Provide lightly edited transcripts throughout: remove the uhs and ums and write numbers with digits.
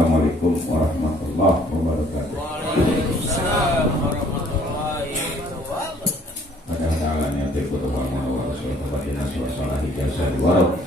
Wassalamualaikum warahmatullahi wabarakatuh. Waalaikumsalam warahmatullahi wabarakatuh. Padahal yang dibutuhkan wa rasulullah sallallahu alaihi wasallam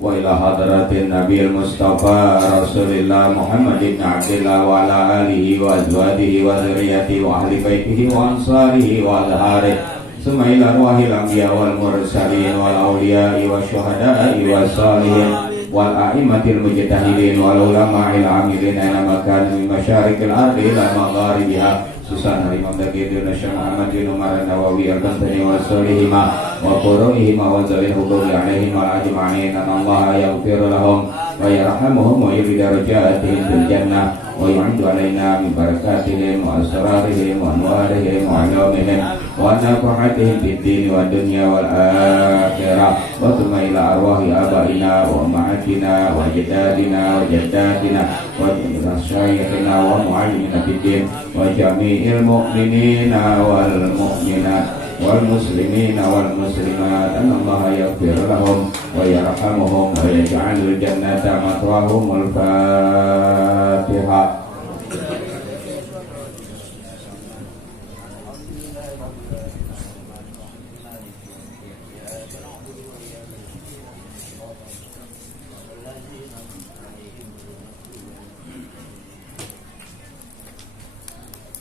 wa ila hadratin nabiyil mustafa rasulillah Muhammad ibn Abdillah wa ala alihi wa azwajihi wa dzurriyyatihi wa ahli baitihi wa ansarihi wa azharihi summa ila arwahil anbiya wal mursalin wal awliya wa syuhada'i wa salihin wal a'immatil mujtahidin wal ulama'il amilin aina makan min masyariqil ardi ila magharibiha Susan Imam Daqidun Syekh Muhammad bin Umar Nawawi Al-Bantani wa Sulihima wa Quru'ihima wa Zawil Huduri alaihim wa ajma'in Allah yaghfir lahum wa yarhamuhum wa yubdi darajatihim fil jannah wa yu'indu alaina min barakatihim wa asrarihim wa anwarihim wa ulumihim wa nafahatihim fid din wa dunya wal akhirah wa thumma ila arwahi abaina wa ummahatina wa jaddadina wa jaddatina wa masyayikhina wa mu'allimina fid din wa jami'il mu'minina wal mu'minat wal muslimina wal muslimat Allah yaghfir lahum wa yarhamuhum wa yaj'alul jannata matwahumul Fatihah.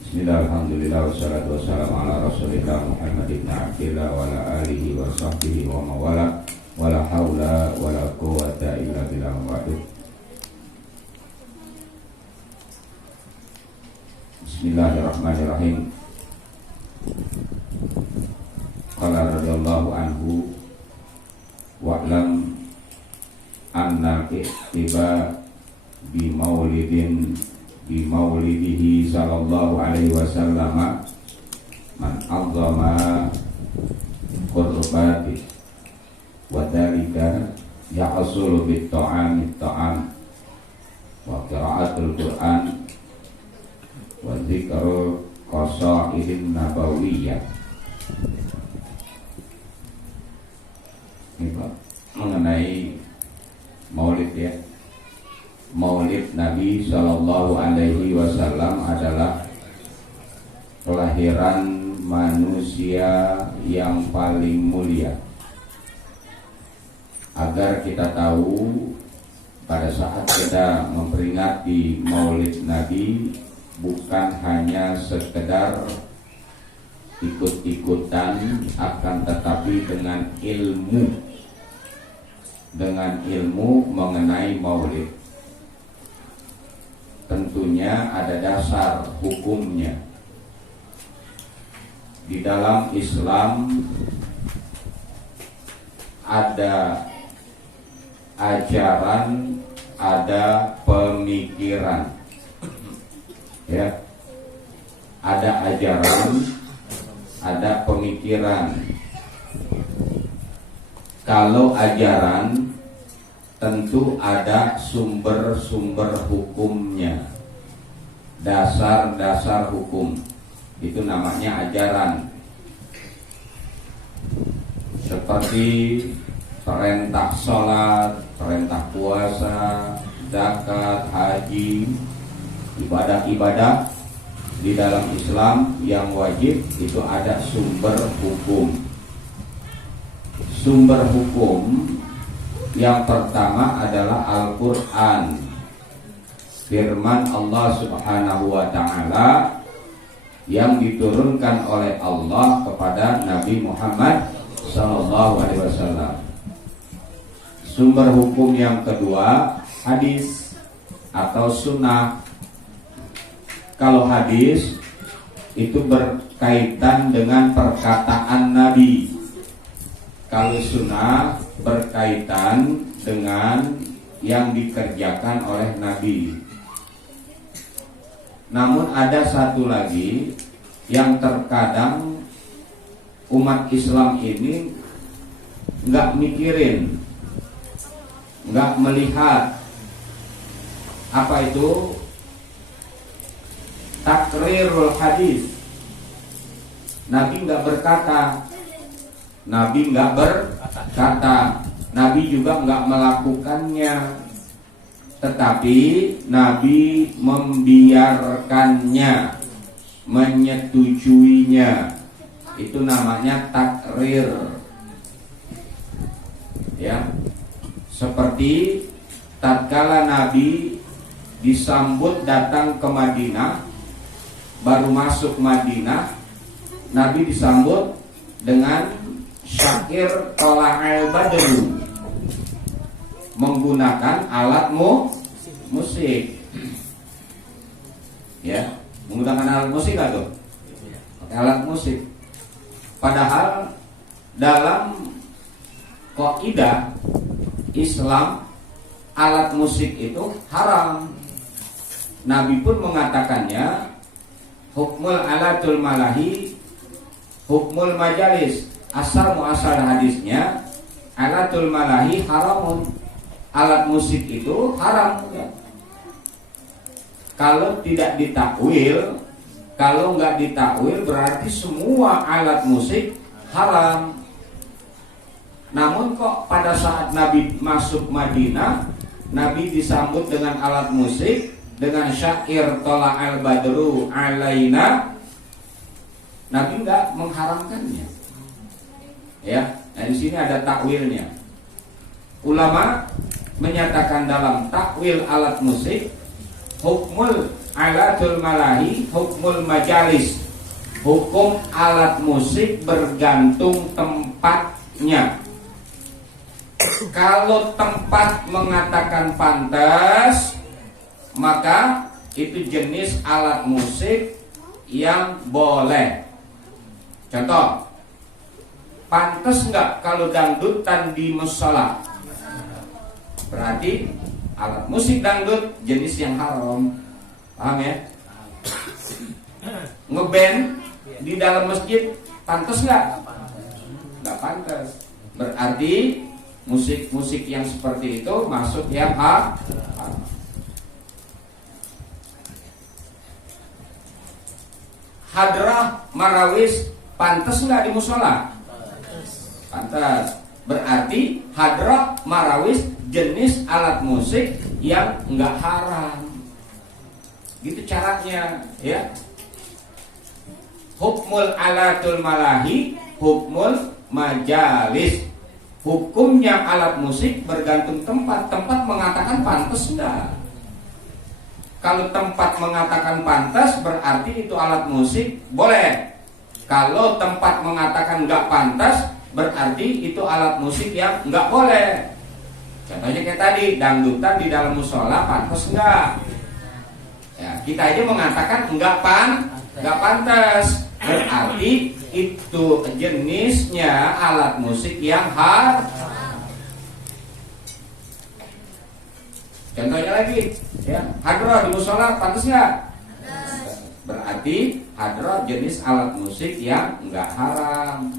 Bismillah, alhamdulillah, wassalatu wassalamu ala rasulillah Muhammad ibn Abdillah wa ala alihi wa sahbihi wa mawala wa la hawla wa la quwata illa billah wa'adu. Bismillahirrahmanirrahim. Qala radhiyallahu anhu wa'lam anna i'tiba bi maulidihi sallallahu alaihi wasallam man azzama qurbati wa dzalika yahsulu bit ta'am wa qira'atul Qur'an wa dzikru qasaidin nabawiyyah. Ini Pak, mengenai maulid ya. Maulid Nabi Sallallahu Alaihi Wasallam adalah kelahiran manusia yang paling mulia. Agar kita tahu pada saat kita memperingati Maulid Nabi bukan hanya sekedar ikut-ikutan, akan tetapi dengan ilmu mengenai Maulid. Tentunya ada dasar hukumnya. Di dalam Islam ada ajaran, ada pemikiran. Ya. Ada ajaran, ada pemikiran. Kalau ajaran tentu ada sumber-sumber hukumnya, dasar-dasar hukum. Itu namanya ajaran. Seperti perintah sholat, perintah puasa, zakat, haji, ibadah-ibadah di dalam Islam yang wajib itu ada sumber hukum. Sumber hukum yang pertama adalah Al-Quran, firman Allah Subhanahu wa ta'ala yang diturunkan oleh Allah kepada Nabi Muhammad Sallallahu Alaihi Wasallam. Sumber hukum yang kedua hadis atau sunnah. Kalau hadis itu berkaitan dengan perkataan Nabi. Kalau sunnah berkaitan dengan yang dikerjakan oleh Nabi. Namun ada satu lagi yang terkadang umat Islam ini nggak mikirin, nggak melihat. Apa itu? Takrirul hadis. Nabi nggak berkata, Nabi nggak berkata, Nabi juga nggak melakukannya. tetapi Nabi membiarkannya, menyetujuinya. Itu namanya takrir. Ya. Seperti tatkala Nabi disambut datang ke Madinah, baru masuk Madinah, Nabi disambut dengan syair Tola'al Badru, menggunakan alat musik. Ya, menggunakan alat musik atau alat musik. Padahal dalam kaidah Islam alat musik itu haram. Nabi pun mengatakannya hukmul alatul malahi hukmul majalis. Asal muasal hadisnya alatul malahi haramun. Alat musik itu haram ya. Kalau tidak ditakwil, kalau nggak ditakwil berarti semua alat musik haram. Namun kok pada saat Nabi masuk Madinah, Nabi disambut dengan alat musik, dengan syair Tola'al Badru alaina, Nabi nggak mengharamkannya. Ya, nah di sini ada takwilnya. Ulama menyatakan dalam takwil alat musik, hukmul alatul malahi hukmul majalis. Hukum alat musik bergantung tempatnya. Kalau tempat mengatakan pantas, maka itu jenis alat musik yang boleh. Contoh, pantas nggak kalau dangdutan di mushola? Berarti alat musik dangdut jenis yang haram. Paham ya? Ngeband di dalam masjid pantas nggak? Nggak pantas. Berarti musik-musik yang seperti itu masuk yang haram. Hadrah marawis pantas nggak di musola? Pantas. Berarti hadrah marawis jenis alat musik yang nggak haram. Gitu caranya, ya. Hukmul alatul malahi hukmul majalis. Hukumnya alat musik bergantung tempat. Tempat mengatakan pantas enggak. Kalau tempat mengatakan pantas berarti itu alat musik boleh. Kalau tempat mengatakan enggak pantas berarti itu alat musik yang enggak boleh. Contohnya kayak tadi, dangdutan di dalam musola pantas enggak? Ya, kita aja mengatakan enggak pantas. Berarti itu jenisnya alat musik yang haram. Contohnya lagi, ya, hadroh di musola pantas nggak? Berarti hadroh jenis alat musik yang nggak haram.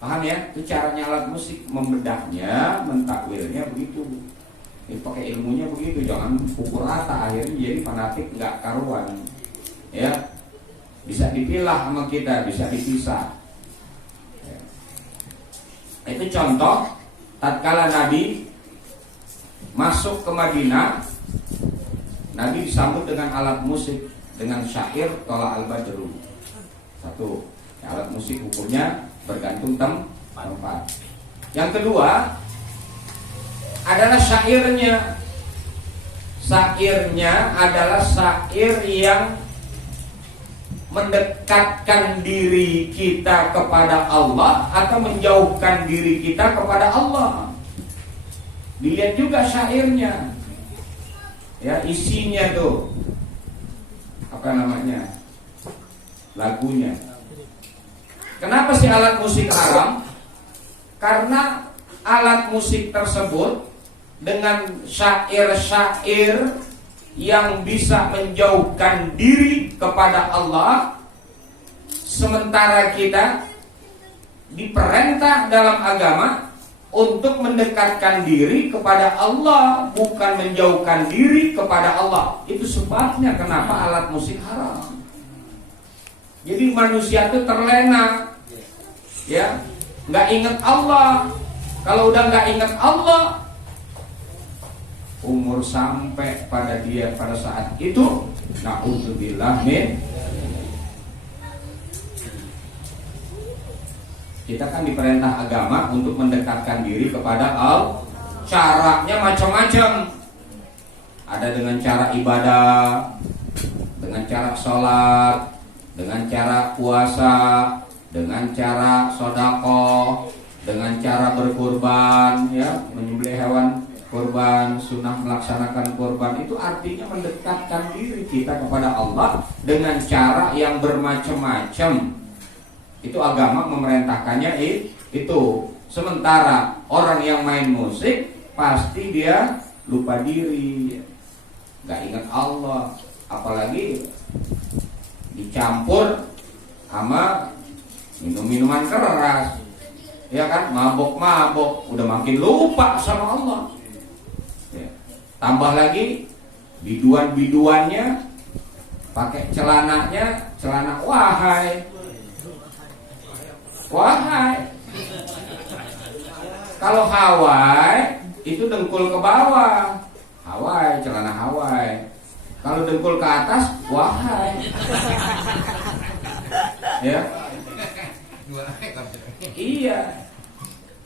Paham ya? Itu caranya alat musik, membedahnya, mentakwilnya begitu. Ini pakai ilmunya begitu, jangan pukul rata akhirnya jadi fanatik nggak karuan. Ya. Bisa dipilah sama kita, bisa dipisah. Itu contoh tatkala Nabi masuk ke Madinah, Nabi disambut dengan alat musik, dengan syair Tola'al Badru. Satu, ya, alat musik hukumnya bergantung tempat. Yang kedua adalah syairnya. Syairnya adalah syair yang mendekatkan diri kita kepada Allah atau menjauhkan diri kita kepada Allah. Dilihat juga syairnya, ya, isinya tuh apa namanya, lagunya. Kenapa sih alat musik haram? Karena alat musik tersebut dengan syair-syair yang bisa menjauhkan diri kepada Allah, sementara kita diperintah dalam agama untuk mendekatkan diri kepada Allah, bukan menjauhkan diri kepada Allah. Itu sebabnya kenapa alat musik haram. Jadi manusia itu terlena, ya, nggak ingat Allah. Kalau udah nggak ingat Allah, umur sampai pada dia pada saat itu, na'udzubillah min. Kita kan diperintah agama untuk mendekatkan diri kepada Allah. Caranya macam-macam. Ada dengan cara ibadah, dengan cara sholat, dengan cara puasa, dengan cara sedekah, dengan cara berkurban, ya, menyembelih hewan kurban, sunnah melaksanakan kurban. Itu artinya mendekatkan diri kita kepada Allah dengan cara yang bermacam-macam. Itu agama memerintahkannya itu. Sementara orang yang main musik pasti dia lupa diri, gak ingat Allah, apalagi dicampur sama minum-minuman keras, ya kan, mabok-mabok, udah makin lupa sama Allah. Ya. Tambah lagi biduan-biduannya pakai celananya celana wahai. Kalau Hawaii itu dengkul ke bawah, Hawaii, celana Hawaii. Kalau dengkul ke atas, wahai. Ya. Iya.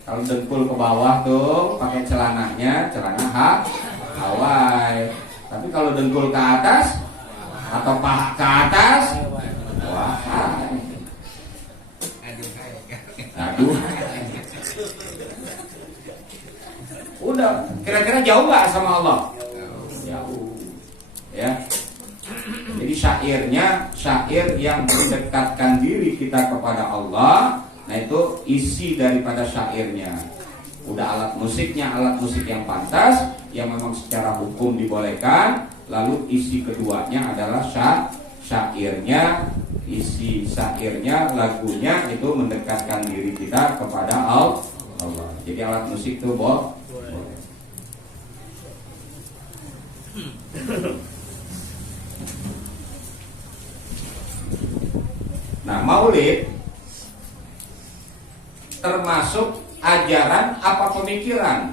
Kalau dengkul ke bawah tuh pakai celananya celana Hawaii. Tapi kalau dengkul ke atas atau paha ke atas, wahai. Aduh. Udah, kira-kira jauh gak sama Allah? Jauh. Ya. Jadi syair yang mendekatkan diri kita kepada Allah. Nah, itu isi daripada syairnya. Udah alat musiknya, alat musik yang pantas, yang memang secara hukum dibolehkan. Lalu isi keduanya adalah syairnya. Isi syairnya, lagunya itu mendekatkan diri kita kepada Allah. Jadi alat musik itu boleh. Nah, maulid termasuk ajaran apa pemikiran?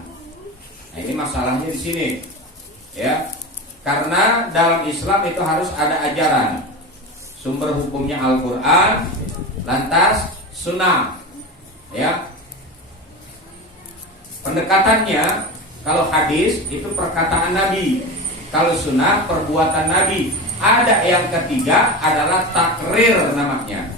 Nah, ini masalahnya di sini, ya. Karena dalam Islam itu harus ada ajaran. Sumber hukumnya Al-Quran, lantas Sunnah, ya. Pendekatannya, kalau hadis itu perkataan Nabi, kalau Sunnah perbuatan Nabi. Ada yang ketiga adalah takrir namanya.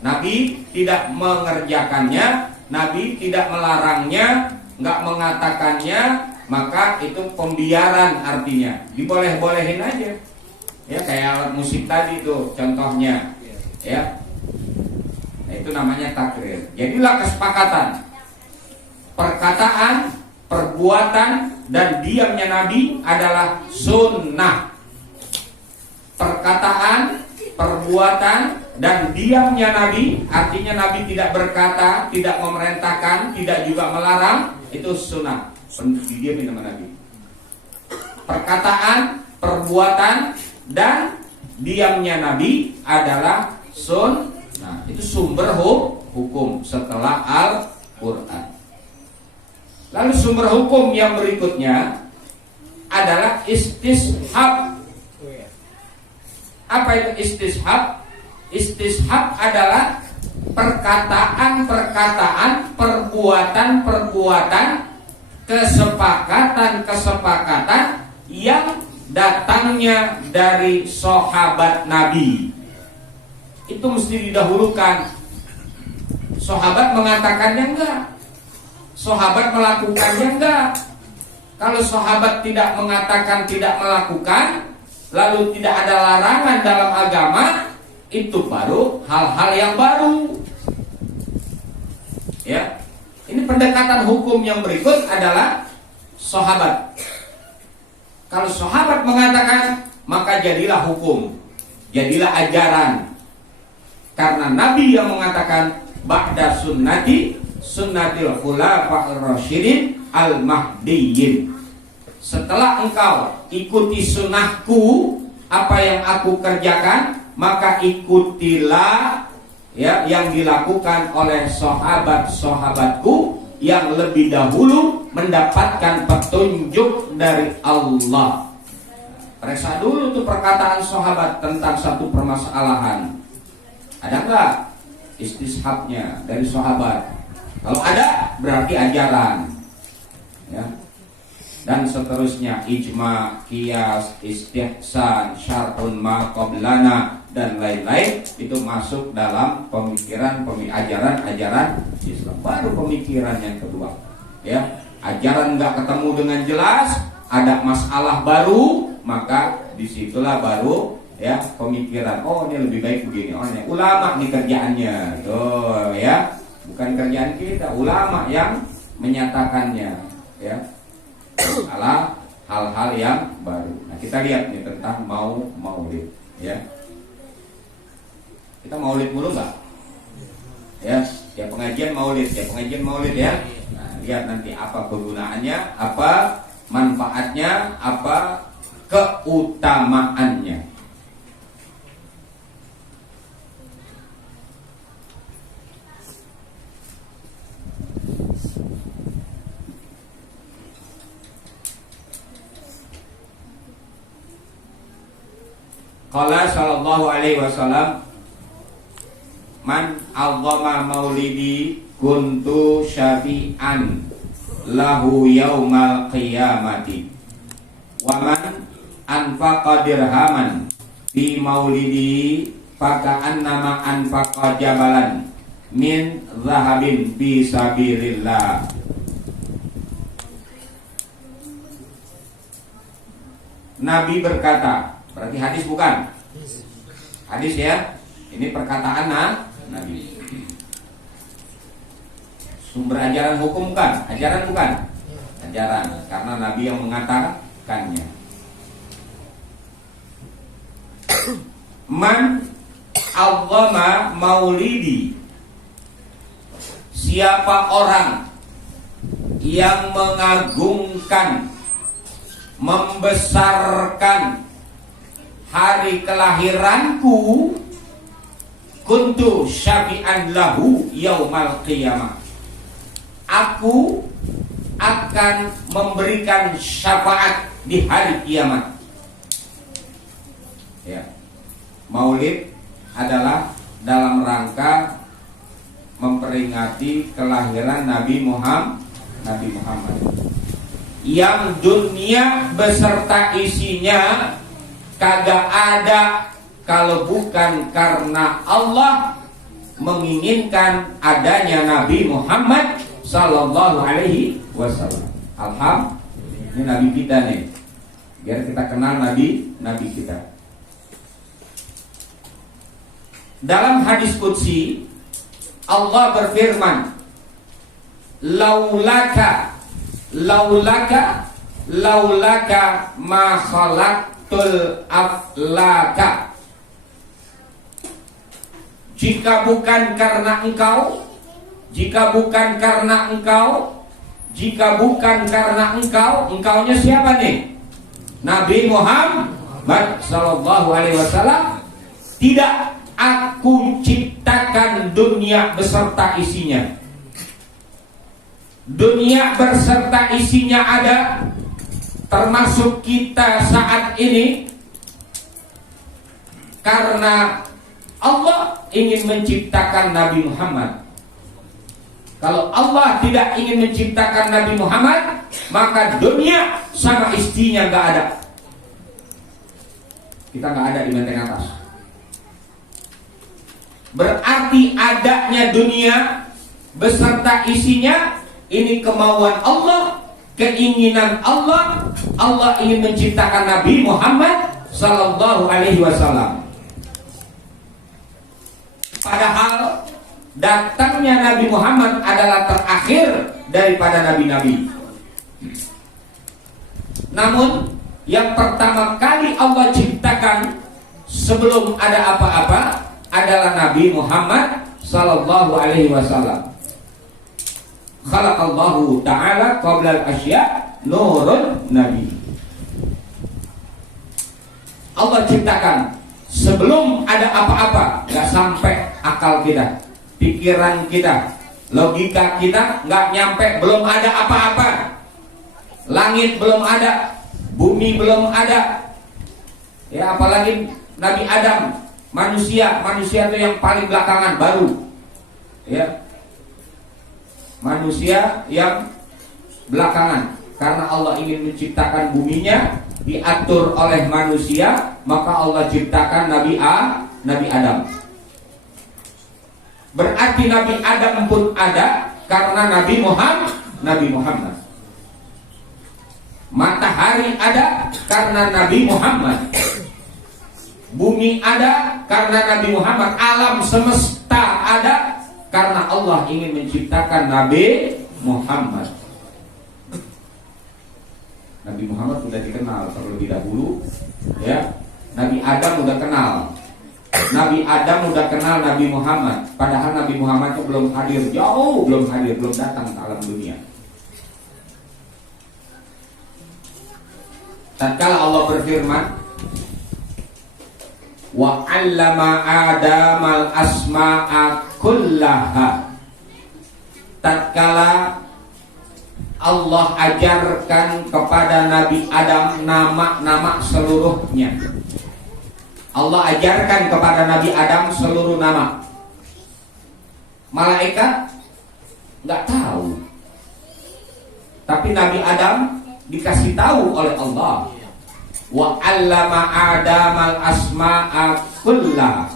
Nabi tidak mengerjakannya, Nabi tidak melarangnya, nggak mengatakannya, maka itu pembiaran artinya, diboleh-bolehin aja. Ya, kayak alat musik tadi tuh contohnya, ya. Nah, itu namanya takrir. Jadilah kesepakatan, perkataan, perbuatan dan diamnya Nabi adalah sunnah. Perkataan, perbuatan dan diamnya Nabi, artinya Nabi tidak berkata, tidak memerintahkan, tidak juga melarang, itu sunnah. Didiamin sama Nabi. Perkataan, perbuatan dan diamnya Nabi adalah sunnah. Itu sumber hukum setelah Al-Quran. Lalu sumber hukum yang berikutnya adalah istishab. Apa itu istishab? Istishab adalah perkataan-perkataan, perbuatan-perbuatan, kesepakatan-kesepakatan yang datangnya dari sahabat Nabi. Itu mesti didahulukan. Sahabat mengatakannya enggak, sahabat melakukannya enggak. Kalau sahabat tidak mengatakan, tidak melakukan, lalu tidak ada larangan dalam agama, itu baru hal-hal yang baru. Ya, ini pendekatan hukum yang berikut adalah sahabat. Kalau sahabat mengatakan, maka jadilah hukum, jadilah ajaran. Karena Nabi yang mengatakan ba'da sunnati sunnatil khulafa'ir rasyidin al-mahdiyyin. Setelah engkau ikuti sunnahku, apa yang aku kerjakan, maka ikutilah, ya, yang dilakukan oleh sahabat-sahabatku yang lebih dahulu mendapatkan petunjuk dari Allah. Periksa dulu tuh perkataan sahabat tentang satu permasalahan. Ada nggak istishabnya dari sahabat? Kalau ada, berarti ajaran. Ya. Dan seterusnya, ijma, qiyas, istihsan, syar'un ma qablana dan lain-lain itu masuk dalam ajaran Islam. Baru pemikiran yang kedua, ya, ajaran nggak ketemu dengan jelas, ada masalah baru, maka disitulah baru ya pemikiran. Oh, ini lebih baik begini. Oh, ini ulama nih kerjaannya, tuh ya, bukan kerjaan kita. Ulama yang menyatakannya, ya. Salah hal-hal yang baru. Nah, kita lihat nih tentang maulid, ya. Kita maulid mulu nggak? Ya, pengajian maulid ya. Nah, lihat nanti apa kegunaannya, apa manfaatnya, apa keutamaannya. Qala sallallahu alaihi wasallam, man azzama maulidi kuntu syafi'an lahu yaumal qiyamati wa man anfaqa dirhaman fi maulidi faka'annama anfaqa jabalan min zahabin fi sabilillah. Nabi berkata, berarti hadis bukan? Hadis ya. Ini perkataan Nabi. Sumber ajaran hukum bukan? Ajaran bukan? Ajaran, karena Nabi yang mengatakannya. Man azzama maulidi, siapa orang yang mengagungkan, membesarkan hari kelahiranku, kuntu syafi'an lahu yaumal qiyamah, aku akan memberikan syafaat di hari kiamat. Ya. Maulid adalah dalam rangka memperingati kelahiran Nabi Muhammad yang dunia beserta isinya kagak ada kalau bukan karena Allah menginginkan adanya Nabi Muhammad sallallahu alaihi wasallam. Alhamdulillah, ini Nabi kita nih, biar kita kenal Nabi kita. Dalam hadis qudsi Allah berfirman, laulaka ma khalaqtul aflaka. Jika bukan karena engkau, engkaunya siapa nih? Nabi Muhammad sallallahu alaihi wasallam. Tidak aku ciptakan dunia beserta isinya. Dunia beserta isinya ada, termasuk kita saat ini, karena Allah ingin menciptakan Nabi Muhammad. Kalau Allah tidak ingin menciptakan Nabi Muhammad, maka dunia sama istrinya nggak ada. Kita nggak ada di benteng atas. Berarti adanya dunia beserta isinya ini kemauan Allah, keinginan Allah. Allah ingin menciptakan Nabi Muhammad sallallahu alaihi wasallam. Padahal datangnya Nabi Muhammad adalah terakhir daripada nabi-nabi. Namun yang pertama kali Allah ciptakan sebelum ada apa-apa adalah Nabi Muhammad sallallahu alaihi wasallam. Khalaqallahu ta'ala qabla al-asya nurun nabi. Allah ciptakan sebelum ada apa-apa, gak sampai akal kita, pikiran kita, Logika kita nggak nyampe, belum ada apa-apa. Langit belum ada, bumi belum ada. Ya, apalagi Nabi Adam, manusia itu yang paling belakangan, baru. Ya, manusia yang belakangan. Karena Allah ingin menciptakan buminya, diatur oleh manusia, maka Allah ciptakan Nabi Adam. Berarti Nabi Adam pun ada karena Nabi Muhammad. Matahari ada karena Nabi Muhammad. Bumi ada karena Nabi Muhammad. Alam semesta ada karena Allah ingin menciptakan Nabi Muhammad. Nabi Muhammad sudah dikenal terlebih dahulu, ya. Nabi Adam udah kenal. Nabi Adam udah kenal Nabi Muhammad. Padahal Nabi Muhammad itu belum hadir, belum datang ke alam dunia. Tatkala Allah berfirman, wa 'allama Adamal asma'a kullaha. Tatkala Allah ajarkan kepada Nabi Adam nama-nama seluruhnya. Allah ajarkan kepada Nabi Adam seluruh nama. Malaikat nggak tahu, tapi Nabi Adam dikasih tahu oleh Allah. Wa 'allama Adamal asma'a kullaha.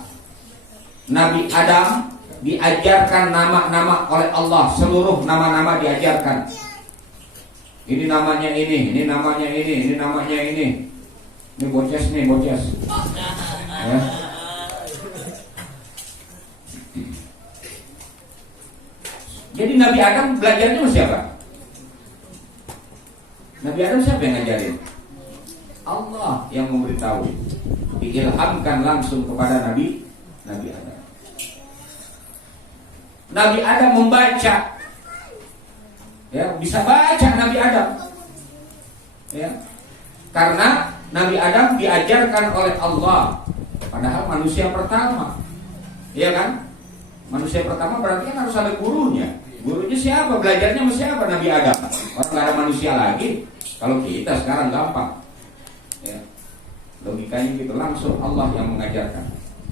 Nabi Adam diajarkan nama-nama oleh Allah, seluruh nama-nama diajarkan. Ini namanya ini namanya ini namanya ini. Ini bocas. Ya. Jadi Nabi Adam belajarnya sama siapa? Nabi Adam siapa yang ngajarin? Allah yang memberitahu. Diilhamkan langsung kepada Nabi Adam. Nabi Adam membaca. Ya, bisa baca Nabi Adam. Ya. Karena Nabi Adam diajarkan oleh Allah. Padahal manusia pertama. Iya kan? Manusia pertama berarti kan harus ada gurunya. Gurunya siapa? Belajarnya sama siapa? Nabi Adam. Orang nggak ada manusia lagi. Kalau kita sekarang gampang. Ya. Logikanya gitu, langsung Allah yang mengajarkan.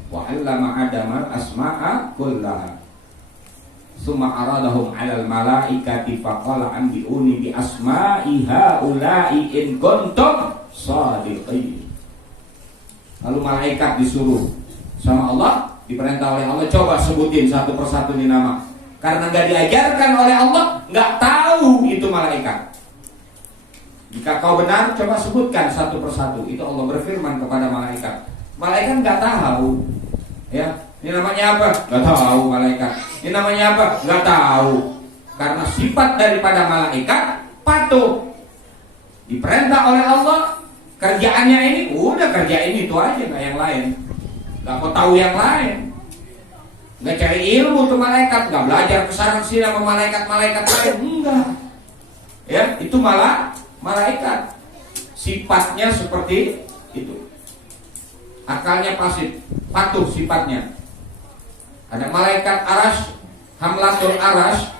Wa 'allama Adamal asma'a kullaha. Summa aradahum 'alal malaikati faqala anbi'uni bi asma'i haula'i in kuntum shadiqin. Lalu malaikat disuruh sama Allah, diperintah oleh Allah, coba sebutin satu persatu ini nama. Karena nggak diajarkan oleh Allah, nggak tahu itu malaikat. Jika kau benar, coba sebutkan satu persatu. Itu Allah berfirman kepada malaikat. Malaikat nggak tahu. Ya, ini namanya apa? Nggak tahu malaikat. Ini namanya apa? Nggak tahu. Karena sifat daripada malaikat patuh. Diperintah oleh Allah, kerjaannya ini, udah kerjain itu aja, nggak yang lain. Nggak mau tahu yang lain. Nggak cari ilmu tuh malaikat, nggak belajar kesana sini sama malaikat-malaikat lain, enggak. Ya, itu malah malaikat. Sifatnya seperti itu. Akalnya pasif, patuh sifatnya. Ada malaikat Arash, Hamlatul Arash.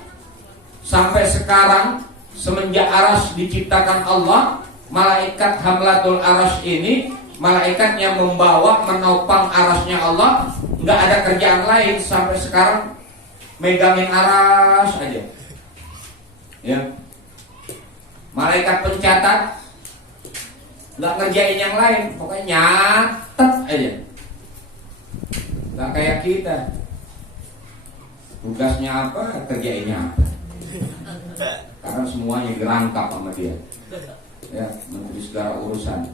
Sampai sekarang, semenjak Arash diciptakan Allah, malaikat Hamlatul Arash ini, malaikat yang membawa, menopang Arashnya Allah, nggak ada kerjaan lain sampai sekarang, megangin Arash aja. Ya. Malaikat pencatat nggak ngerjain yang lain, pokoknya nyatet aja. Nggak kayak kita, tugasnya apa, kerjainnya apa. Karena semuanya dirangkap sama dia. Ya, menteri segala urusan.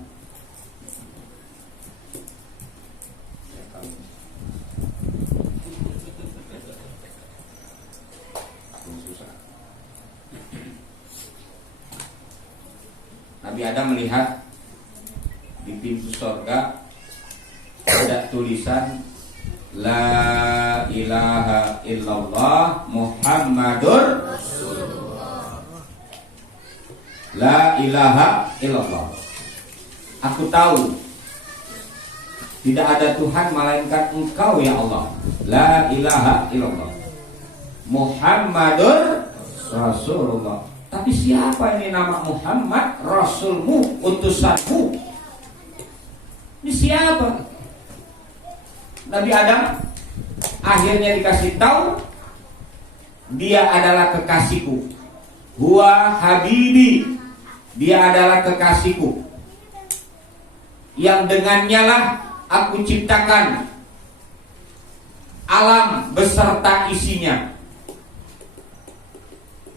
Nabi Adam melihat di pintu surga ada tulisan La ilaha illallah Muhammadur Rasulullah. La ilaha illallah. Aku tahu tidak ada Tuhan melainkan Engkau ya Allah. La ilaha illallah. Muhammadur Rasulullah. Tapi siapa ini nama Muhammad? Rasulmu, utusanmu. Ini siapa? Nabi Adam akhirnya dikasih tahu dia adalah kekasihku. Huwa habibi, dia adalah kekasihku, yang dengannya lah aku ciptakan alam beserta isinya.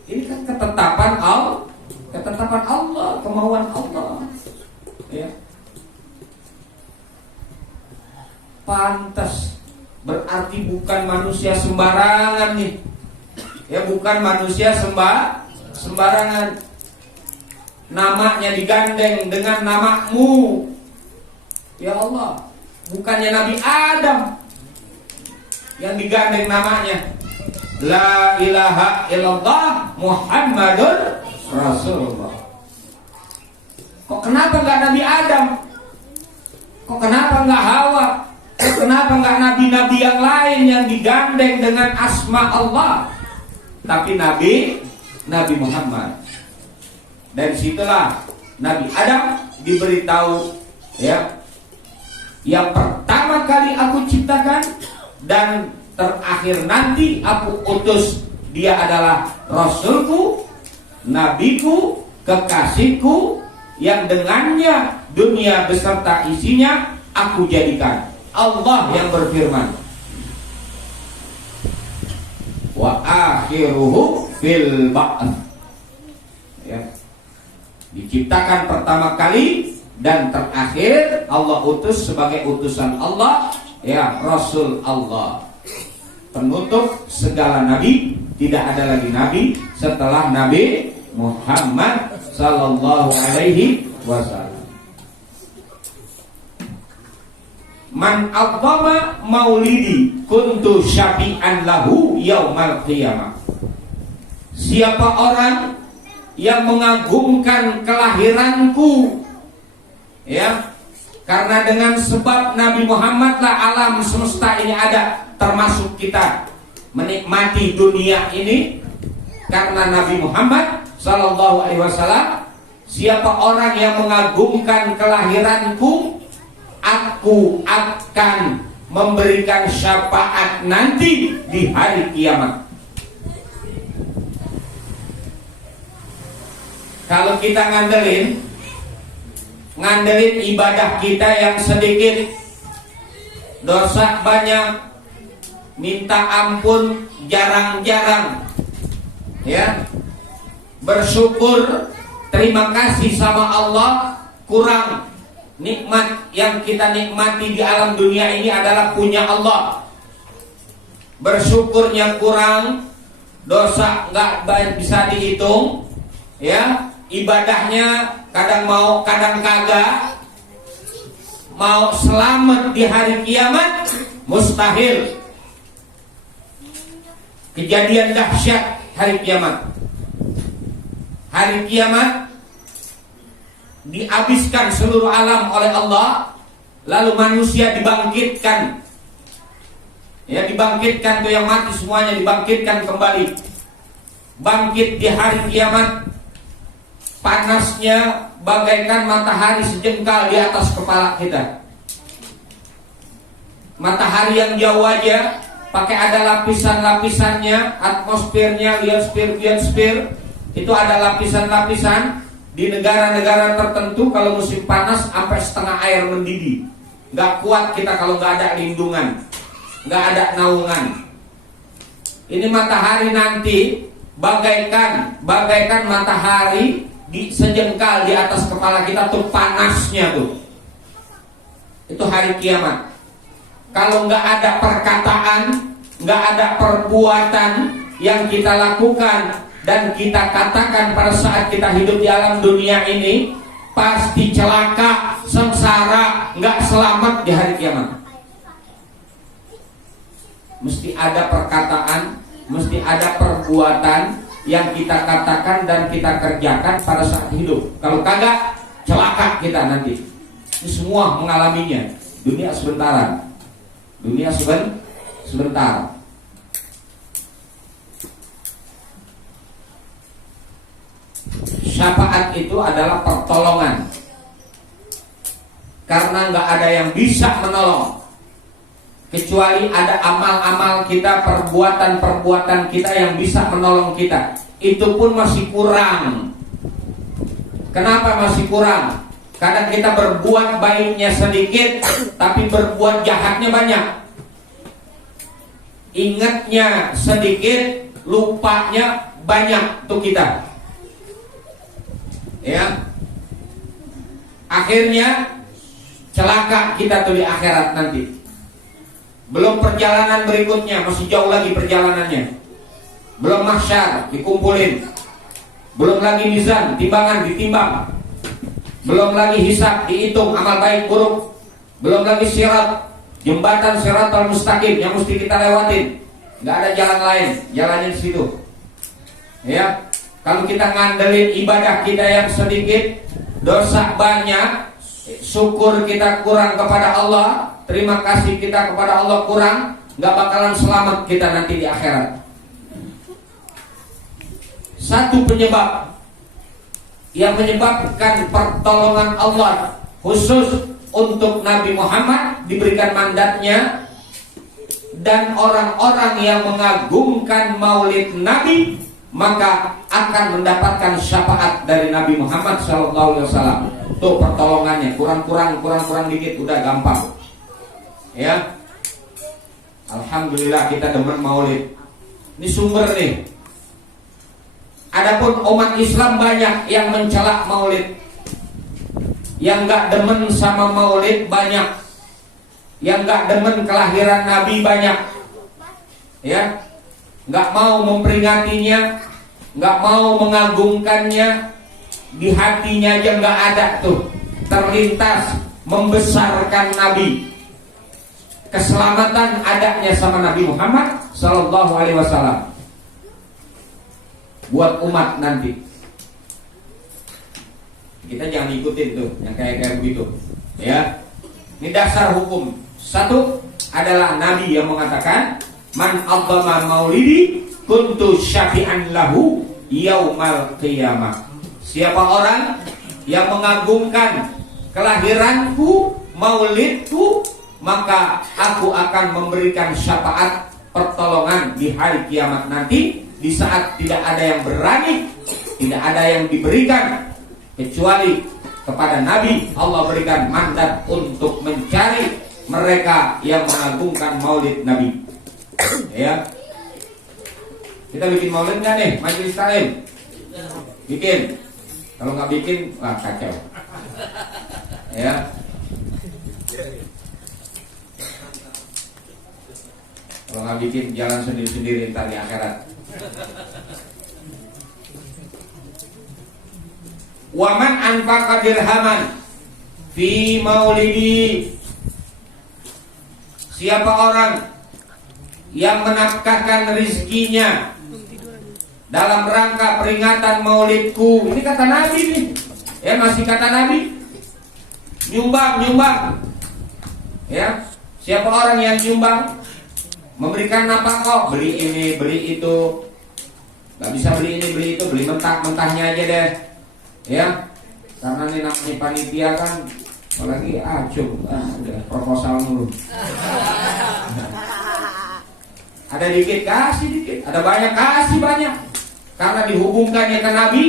Ini kan ketetapan Allah, kemauan Allah. Ya. Pantas, berarti bukan manusia sembarangan nih. Ya, bukan manusia sembarangan. Namanya digandeng dengan namamu. Ya Allah, bukannya Nabi Adam yang digandeng namanya. La ilaha illallah Muhammadur Rasulullah. Kok kenapa enggak Nabi Adam? Kok kenapa enggak Hawa? Kok kenapa enggak nabi-nabi yang lain yang digandeng dengan asma Allah? Tapi Nabi Muhammad. Dari situlah Nabi Adam diberitahu, ya, yang pertama kali aku ciptakan dan terakhir nanti aku utus, dia adalah Rasulku, Nabiku, kekasihku, yang dengannya dunia beserta isinya aku jadikan. Allah yang berfirman, wa akhiruhu fil ba'th, ya, diciptakan pertama kali dan terakhir Allah utus sebagai utusan Allah, ya, Rasul Allah, penutup segala nabi. Tidak ada lagi nabi setelah Nabi Muhammad sallallahu alaihi wasallam. Man adzama maulidi kuntu syafi'an lahu yaumal qiyamah. Siapa orang yang mengagungkan kelahiranku, ya, karena dengan sebab Nabi Muhammad lah alam semesta ini ada, termasuk kita menikmati dunia ini karena Nabi Muhammad sallallahu alaihi wasallam. Siapa orang yang mengagungkan kelahiranku, aku akan memberikan syafaat nanti di hari kiamat. Kalau kita ngandelin ibadah kita yang sedikit, dosa banyak, minta ampun jarang-jarang, ya, bersyukur, terima kasih sama Allah kurang. Nikmat yang kita nikmati di alam dunia ini adalah punya Allah. Bersyukurnya kurang, dosa nggak bisa dihitung, ya. Ibadahnya kadang mau, kadang kagak. Mau selamat di hari kiamat mustahil. Kejadian dahsyat hari kiamat. Hari kiamat dihabiskan seluruh alam oleh Allah, lalu manusia dibangkitkan, ya, dibangkitkan tuh yang mati semuanya dibangkitkan kembali. Bangkit di hari kiamat, panasnya bagaikan matahari sejengkal di atas kepala kita. Matahari yang jauh aja pakai ada lapisan-lapisannya, atmosfernya, liosfer, itu ada lapisan-lapisan. Di negara-negara tertentu kalau musim panas sampai setengah air mendidih. Gak kuat kita kalau gak ada lindungan, gak ada naungan. Ini matahari nanti bagaikan matahari di sejengkal di atas kepala kita tuh panasnya tuh. Itu hari kiamat. Kalau gak ada perkataan, gak ada perbuatan yang kita lakukan dan kita katakan pada saat kita hidup di alam dunia ini, pasti celaka, sengsara, nggak selamat di hari kiamat. Mesti ada perkataan, mesti ada perbuatan yang kita katakan dan kita kerjakan pada saat hidup. Kalau kagak, celaka kita nanti. Ini semua mengalaminya. Dunia sebentaran, dunia sebentar. syafaat itu adalah pertolongan. Karena nggak ada yang bisa menolong kecuali ada amal-amal kita, perbuatan-perbuatan kita yang bisa menolong kita. Itu pun masih kurang. Kenapa masih kurang? Kadang kita berbuat baiknya sedikit, tapi berbuat jahatnya banyak. Ingatnya sedikit, lupanya banyak tuh kita. Ya. Akhirnya celaka kita tuh di akhirat nanti. Belum perjalanan berikutnya, masih jauh lagi perjalanannya. Belum mahsyar dikumpulin. Belum lagi mizan, timbangan ditimbang. Belum lagi hisab, dihitung amal baik buruk. Belum lagi sirat, jembatan siratal mustaqim yang mesti kita lewatin. Nggak ada jalan lain, jalannya di situ. Ya, kalau kita ngandelin ibadah kita yang sedikit, dosa banyak, syukur kita kurang kepada Allah, terima kasih kita kepada Allah kurang, nggak bakalan selamat kita nanti di akhirat. Satu penyebab yang menyebabkan pertolongan Allah khusus untuk Nabi Muhammad diberikan mandatnya, dan orang-orang yang mengagungkan maulid Nabi maka akan mendapatkan syafaat dari Nabi Muhammad SAW. Tuh pertolongannya, kurang dikit udah gampang. Ya, alhamdulillah kita demen maulid. Ini sumber nih. Adapun umat Islam banyak yang mencela maulid, yang gak demen sama maulid banyak, yang gak demen kelahiran Nabi banyak, ya, gak mau memperingatinya, gak mau mengagungkannya, di hatinya aja gak ada tuh terlintas membesarkan Nabi. Keselamatan adanya sama Nabi Muhammad Sallallahu Alaihi Wasallam buat umat nanti. Kita jangan ikutin tuh yang kayak begitu, ya. Ini dasar hukum. Satu adalah Nabi yang mengatakan, man azzama maulidi kuntu syafi'an lahu yaumal qiyamah. Siapa orang yang mengagungkan kelahiranku, maulidku, maka aku akan memberikan syafaat pertolongan di hari kiamat nanti. Di saat tidak ada yang berani, tidak ada yang diberikan, kecuali kepada Nabi Allah berikan mandat untuk mencari mereka yang mengagungkan maulid Nabi. Ya, kita bikin maulid nggak nih, majelis taklim? Bikin. Kalau nggak bikin, wah kacau. Ya. Kalau nggak bikin, jalan sendiri-sendiri ntar di akhirat. Waman anfaqa dirhaman fi maulidi. Siapa orang yang menafkahkan rizkinya dalam rangka peringatan maulidku. Ini kata Nabi nih. Ya, masih kata Nabi. Nyumbang. Ya, siapa orang yang nyumbang, memberikan nafkah, beli ini, beli itu. Gak bisa beli ini, beli itu, beli mentahnya aja deh. Ya, karena ini namanya panitia kan, apalagi acuh, udah proposal mulu. Ada dikit kasih dikit, ada banyak kasih banyak. Karena dihubungkannya ke Nabi.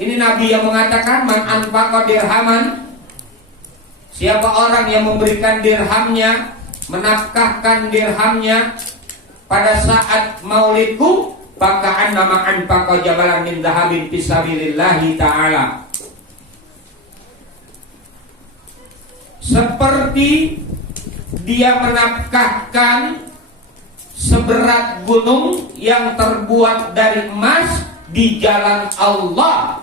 Ini Nabi yang mengatakan, man anfaqa dirhaman. Siapa orang yang memberikan dirhamnya, menafkahkan dirhamnya pada saat maulidku, paka'an nama anfaqa jabalan min dhahabin fisabilillahi ta'ala. Seperti dia menafkahkan seberat gunung yang terbuat dari emas di jalan Allah.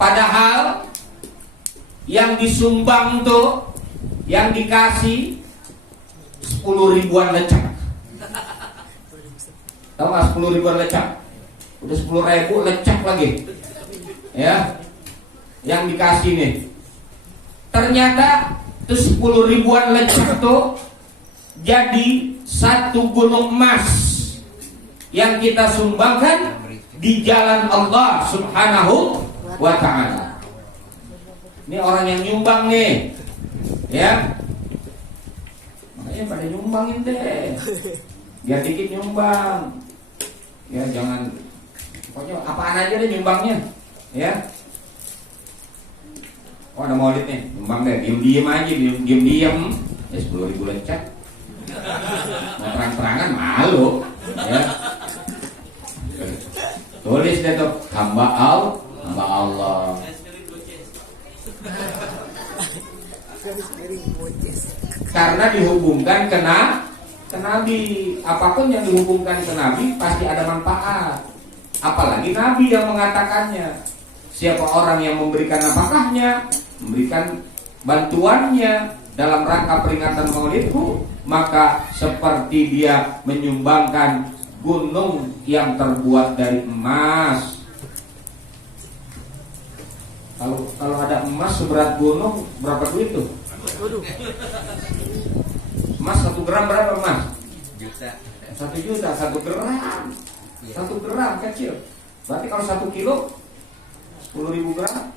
Padahal yang disumbang tuh, yang dikasih 10 ribuan lecak. Tahu nggak 10 ribuan lecak? Udah 10 ribu lecak lagi. Ya, yang dikasih nih. Ternyata tuh 10 ribuan lecak tuh jadi satu gunung emas yang kita sumbangkan di jalan Allah Subhanahu wa ta'ala. Ini orang yang nyumbang nih, ya. Makanya pada nyumbangin deh, biar dikit nyumbang, ya jangan, pokoknya apaan aja deh nyumbangnya, ya. Oh ada maulid nih, nyumbang deh, diem aja, diem, ya 10.000 lecek, mau terang-terangan malu, ya. Tulis deh tuh, hamba Allah. Karena dihubungkan ke Nabi. Apapun yang dihubungkan ke Nabi pasti ada manfaat. Apalagi Nabi yang mengatakannya. Siapa orang yang memberikan nafkahnya, memberikan bantuannya dalam rangka peringatan Maulidku, maka seperti dia menyumbangkan gunung yang terbuat dari emas. Kalau ada emas seberat gunung, berapa duit tuh? Emas 1 gram berapa emas? 1 juta, 1 gram. 1 gram kecil. Berarti kalau 1 kilo 10.000 gram.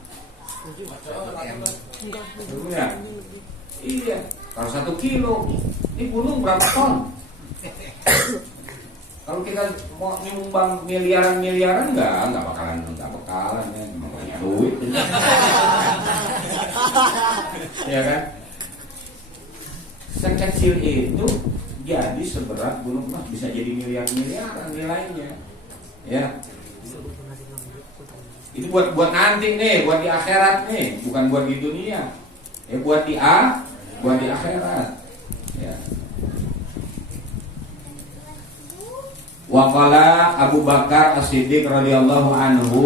Ya? Iya. Kalau 1 kilo, ini gunung berapa ton? Kalau kita mau nyumbang miliaran nggak bakalan ya, emang punya duit. Ya kan? Sekecil itu jadi seberat gunung emas, bisa jadi miliaran nilainya. Ya. Itu buat nanti nih, buat di akhirat nih, bukan buat di dunia. Ya buat di akhirat. Ya. Waqala Abu Bakar As-Siddiq radhiyallahu anhu,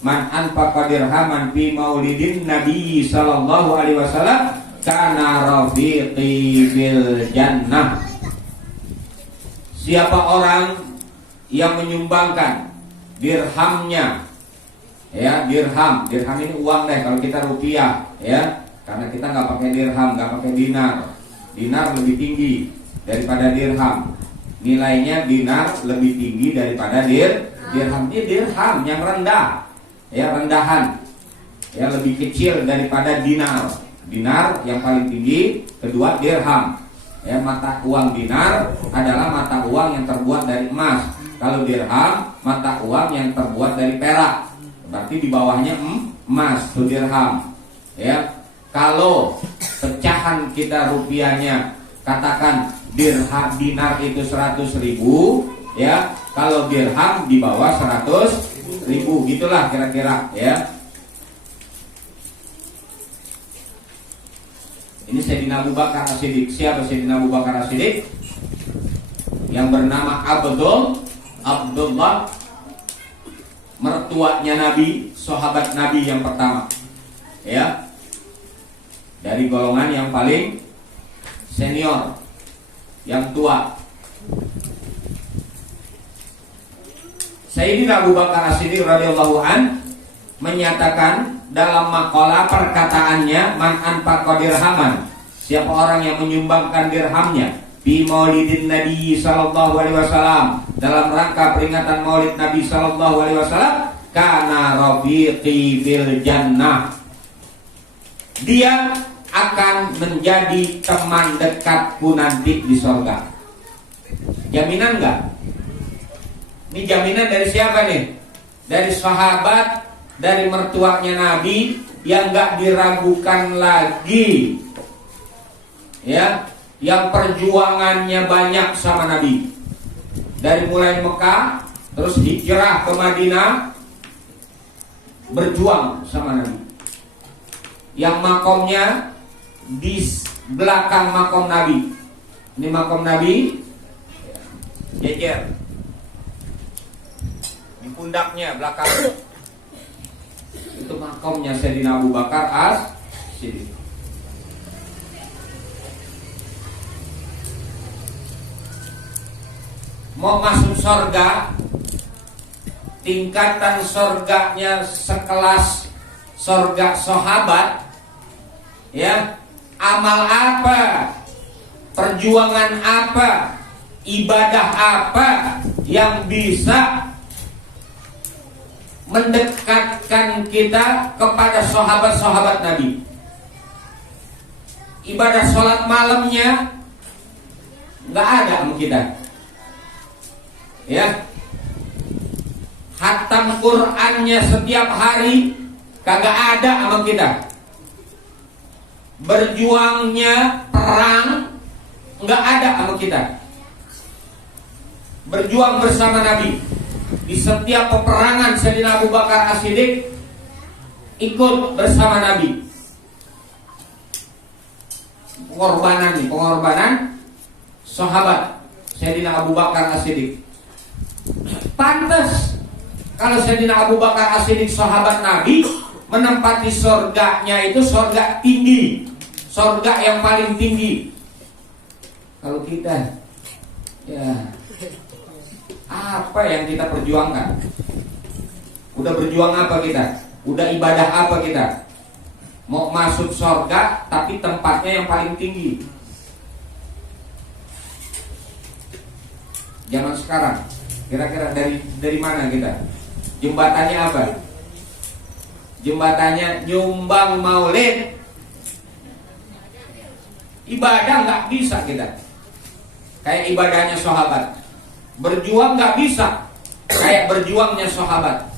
man anfaqa dirhaman fi maulidin Nabi sallallahu alaihi wasallam kana rafiqi fil jannah. Siapa orang yang menyumbangkan dirhamnya, ya dirham ini uang deh, kalau kita rupiah, ya, karena kita nggak pakai dirham, nggak pakai dinar lebih tinggi daripada dirham. Nilainya dinar lebih tinggi daripada dirham. Ini dirham yang rendah, ya rendahan, ya lebih kecil daripada dinar. Dinar yang paling tinggi, kedua dirham. Ya mata uang dinar adalah mata uang yang terbuat dari emas. Kalau dirham mata uang yang terbuat dari perak. Berarti di bawahnya emas, itu dirham. Ya kalau pecahan kita rupiahnya, katakan dinar itu 100.000, ya kalau dirham di bawah 100.000, gitulah kira-kira, ya. Ini Sayyidina Abu Bakar As-Siddiq. Siapa Sayyidina Abu Bakar As-Siddiq? Yang bernama Abdullah, mertuanya Nabi, sahabat Nabi yang pertama, ya, dari golongan yang paling senior, yang tua. Sayyidina Abu Bakar As-Siddiq radhiyallahu an menyatakan dalam makalah perkataannya, man anfaqa dirhaman, siapa orang yang menyumbangkan dirhamnya fi maulidin Nabi sallallahu alaihi wasallam, dalam rangka peringatan Maulid Nabi sallallahu alaihi wasallam, kana rafiqi fil jannah, dia akan menjadi teman dekatku nanti di sorga. Jaminan enggak? Ini jaminan dari siapa nih? Dari sahabat, dari mertuanya Nabi yang enggak diragukan lagi, ya, yang perjuangannya banyak sama Nabi. Dari mulai Mekah terus hijrah ke Madinah, berjuang sama Nabi. Yang makomnya di belakang makom Nabi. Ini makom Nabi, jejer di pundaknya belakang. Itu makomnya Sayyidina Abu Bakar As-Siddiq. Mau masuk surga, tingkatan surganya sekelas surga sahabat, ya. Amal apa, perjuangan apa, ibadah apa yang bisa mendekatkan kita kepada sahabat-sahabat Nabi. Ibadah sholat malamnya nggak ada sama kita, ya. Khatam Qur'annya setiap hari kagak ada sama kita. Berjuangnya perang nggak ada sama kita. Berjuang bersama Nabi di setiap peperangan, Sayyidina Abu Bakar As-Siddiq ikut bersama Nabi. Pengorbanan sahabat Sayyidina Abu Bakar As-Siddiq. Pantas kalau Sayyidina Abu Bakar As-Siddiq sahabat Nabi menempati surganya itu surga tinggi, surga yang paling tinggi. Kalau kita, ya apa yang kita perjuangkan? Udah berjuang apa kita? Udah ibadah apa kita? Mau masuk surga tapi tempatnya yang paling tinggi. Zaman sekarang kira-kira dari mana kita? Jembatannya apa? Jembatannya nyumbang maulid. Ibadah nggak bisa kita kayak ibadahnya sahabat. Berjuang nggak bisa kayak berjuangnya sahabat.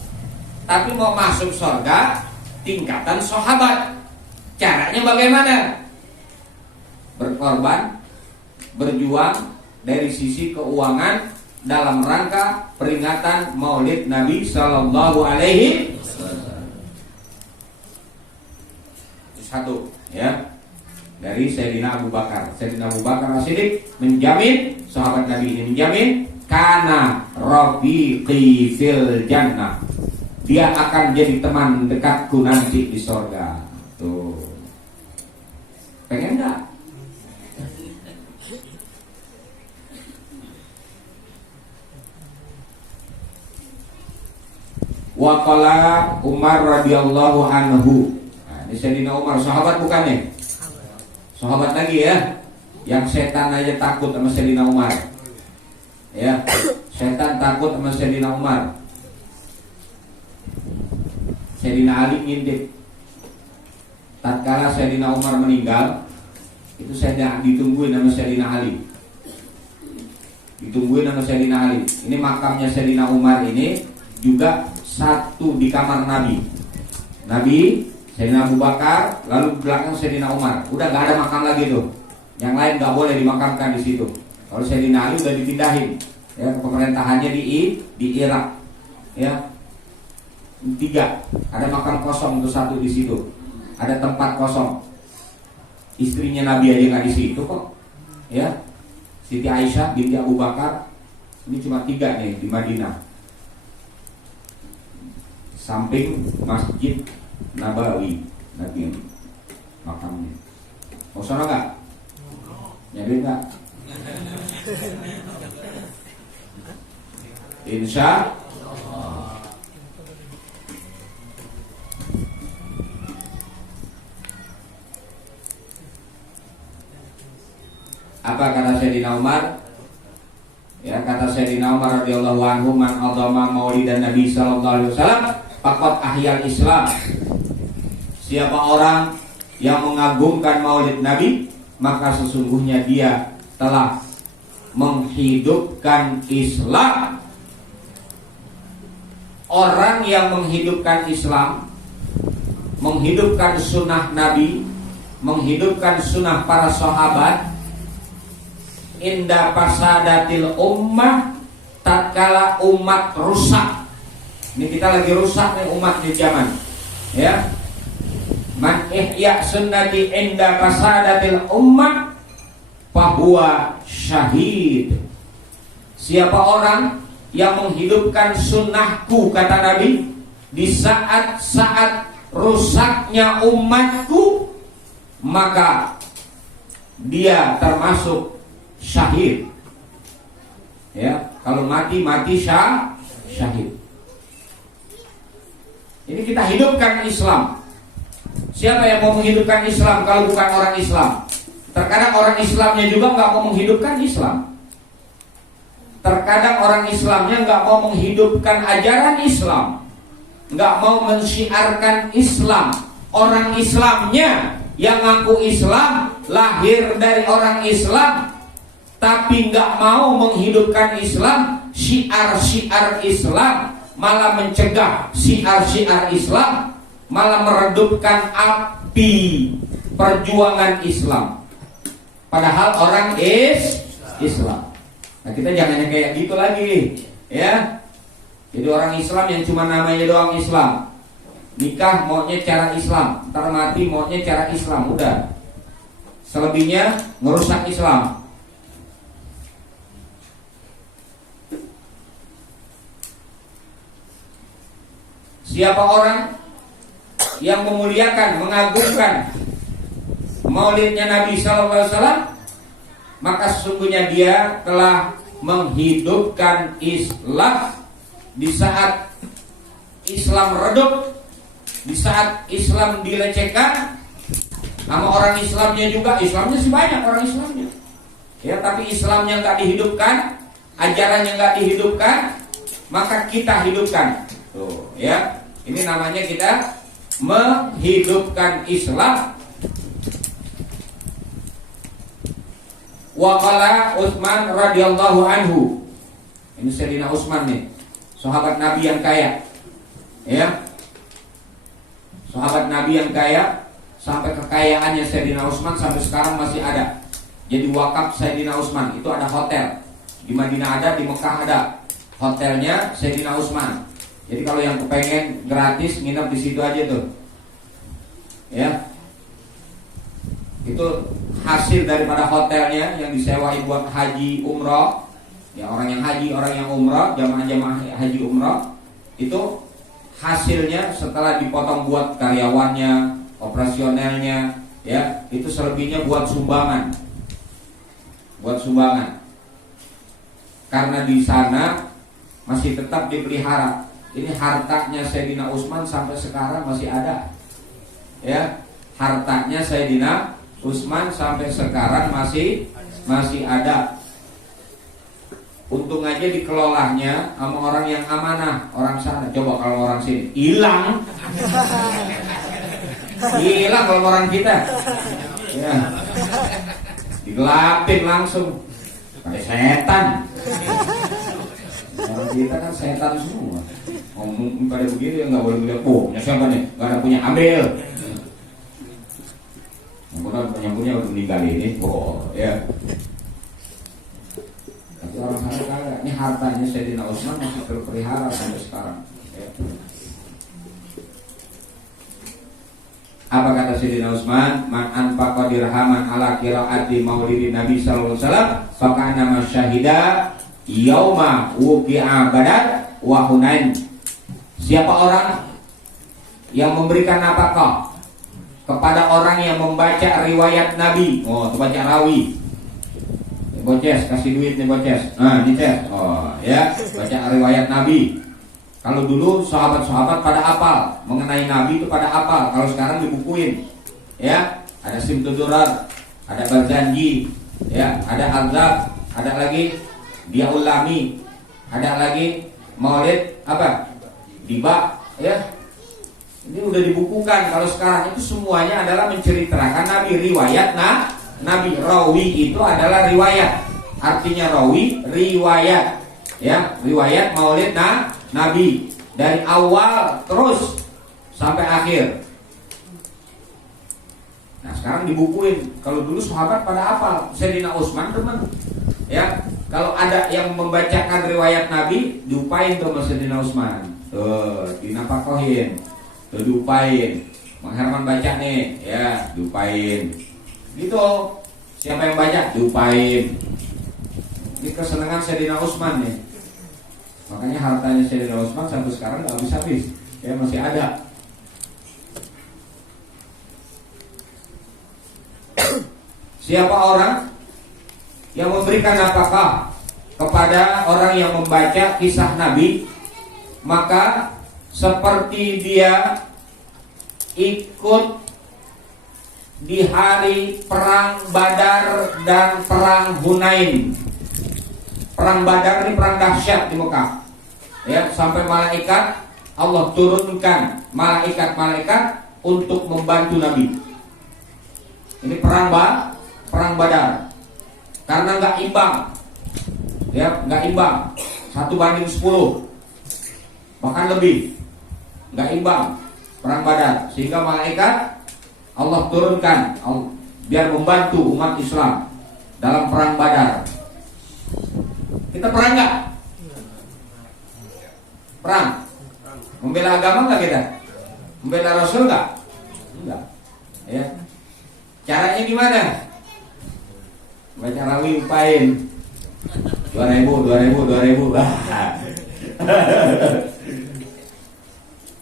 Tapi mau masuk surga tingkatan sahabat. Caranya bagaimana? Berkorban, berjuang dari sisi keuangan dalam rangka peringatan Maulid Nabi Sallallahu Alaihi Wasallam. Satu, ya, dari Sayyidina Abu Bakar. Sayyidina Abu Bakar As-Siddiq menjamin, sahabat Nabi ini menjamin, kana rafiqi fil jannah. Dia akan jadi teman dekatku nanti di surga. Tuh. Pengen enggak? Wa qala Umar radhiyallahu anhu. Nah, ini Sayyidina Umar, sahabat bukannya? Sahabat lagi ya. Yang setan aja takut sama Sayyidina Umar. Ya, setan takut sama Sayyidina Umar. Sayyidina Ali ngintip. Tatkala Sayyidina Umar meninggal, itu saya ditungguin sama Sayyidina Ali. Ditungguin sama Sayyidina Ali. Ini makamnya Sayyidina Umar ini juga satu di kamar Nabi. Nabi, Sayyidina Abu Bakar, lalu belakang Sayyidina Umar. Udah gak ada makam lagi tuh. Yang lain gak boleh dimakamkan di situ. Kalau Sayyidina Ali udah dipindahin, ya, pemerintahannya di Irak, ya. 3, ada makam kosong untuk satu di situ. Ada tempat kosong. Istrinya Nabi aja nggak di situ kok, ya. Siti Aisyah binti Abu Bakar. Ini cuma 3 nih di Madinah. Samping Masjid Nabawi, Nabi makamnya. Mau sana nggak? Nyari nggak? Insya Allah. Apa kata Sayyidina Umar? Ya, kata Sayyidina Umar radhiyallahu anhu, man adzama maulidan Nabi sallallahu alaihi wasallam faqad ahyal Islam. Siapa orang yang mengagungkan maulid Nabi, maka sesungguhnya dia telah menghidupkan Islam. Orang yang menghidupkan Islam, menghidupkan sunnah Nabi, menghidupkan sunnah para sahabat, inda fasadatil ummah, tatkala umat rusak. Ini kita lagi rusak nih umat di zaman, ya. Man ihya sunnati inda fasadatil ummah fahuwa syahid. Siapa orang yang menghidupkan sunnahku, kata Nabi, di saat-saat rusaknya umatku, maka dia termasuk syahid. Ya, kalau mati syahid. Ini kita hidupkan Islam. Siapa yang mau menghidupkan Islam kalau bukan orang Islam? Terkadang orang Islamnya juga nggak mau menghidupkan Islam. Terkadang orang Islamnya nggak mau menghidupkan ajaran Islam. nggak mau mensyiarkan Islam, orang Islamnya yang ngaku Islam, lahir dari orang Islam, tapi nggak mau menghidupkan Islam, syiar-syiar Islam, malah mencegah syiar-syiar Islam, malah meredupkan api perjuangan Islam. Padahal orang Islam. Nah, kita jangan kayak gitu lagi, ya. Jadi orang Islam yang cuma namanya doang Islam, nikah maunya cara Islam, ntar mati maunya cara Islam, udah. Selebihnya ngerusak Islam. Siapa orang yang memuliakan, mengagungkan maulidnya Nabi SAW, maka sesungguhnya dia telah menghidupkan Islam. Di saat Islam redup, di saat Islam dilecehkan, sama orang Islamnya juga, Islamnya sih banyak orang Islamnya, ya, tapi Islamnya nggak dihidupkan, ajarannya nggak dihidupkan, maka kita hidupkan. Tuh, ya, ini namanya kita menghidupkan Islam. Wa qala Utsman radhiyallahu anhu. Ini Sayyidina Utsman nih, sahabat Nabi yang kaya. Ya. Sahabat Nabi yang kaya, sampai kekayaannya Sayyidina Utsman sampai sekarang masih ada. Jadi wakaf Sayyidina Utsman, itu ada hotel. Di Madinah ada, di Mekah ada. Hotelnya Sayyidina Utsman. Jadi kalau yang kepengen gratis nginep di situ aja tuh. Ya. Itu hasil daripada hotelnya yang disewain buat haji umroh. Ya, orang yang haji, orang yang umroh, jamaah-jamaah haji umroh, itu hasilnya setelah dipotong buat karyawannya, operasionalnya, ya, itu selebihnya buat sumbangan. Buat sumbangan. Karena di sana masih tetap dipelihara. Ini hartanya Sayyidina Utsman sampai sekarang masih ada. Ya, hartanya Sayyidina Utsman sampai sekarang masih ada. Untung aja dikelolanya sama orang yang amanah, orang sana. Coba kalau orang sini hilang, hilang kalau orang kita, ya, digelapin langsung, kayak setan. Orang kita kan setan semua. Ngomong pada begitu ya nggak boleh lihat. Oh, punya siapa nih? Gak ada punya, ambil. Yang punya udah meninggal ini, ya. Tapi orang sana kagak. Ini hartanya Sayyidina Utsman masih terpelihara sampai sekarang. Ya. Apa kata Sayyidina Utsman? Man anfaqa dirhaman ala qiraati maulidin Nabi sallallahu alaihi wasallam faqana masyahida yauma wuqi'a badar wa hunain. Siapa orang yang memberikan nafkah kepada orang yang membaca riwayat Nabi, baca rawi, boces, kasih duit nih boces, ini ces, ya, baca riwayat Nabi. Kalau dulu sahabat-sahabat pada hafal mengenai Nabi itu pada hafal, kalau sekarang dibukuin, ya, ada Simtudurar, ada Barzanji, ya, ada Al-Zab, ada lagi Diaulami, ada lagi Maulid apa? Diba, ya. Ini udah dibukukan. Kalau sekarang itu semuanya adalah menceritakan Nabi, riwayat Nabi. Rawi itu adalah riwayat. Artinya rawi, riwayat. Ya, riwayat maulid Nabi dari awal terus sampai akhir. Nah, sekarang dibukuin. Kalau dulu sahabat pada hafal, Sayyidina Utsman teman. Ya, kalau ada yang membacakan riwayat Nabi, diupain tuh sama Sayyidina Utsman. Tuh, dinapakohin. Diupain. Bang Herman baca nih, ya, diupain. Gitu. Siapa yang baca? Diupain. Ini kesenangan Sayyidina Utsman nih. Makanya hartanya Sayyidina Utsman sampai sekarang nggak habis-habis. Ya, masih ada. Siapa orang yang memberikan nafkah kepada orang yang membaca kisah Nabi, maka seperti dia ikut di hari perang Badar dan perang Hunain. Perang Badar ini perang dahsyat di Mekah. Ya, sampai malaikat Allah turunkan malaikat-malaikat untuk membantu Nabi. Ini perang Badar. Karena nggak imbang, ya nggak imbang, 1:10, bahkan lebih, nggak imbang perang Badar, sehingga malaikat Allah turunkan biar membantu umat Islam dalam perang Badar. Kita perang nggak? Perang. Membela agama nggak kita? Membela Rasul nggak? Enggak. Ya. Caranya gimana? Baca rawi upain 2000.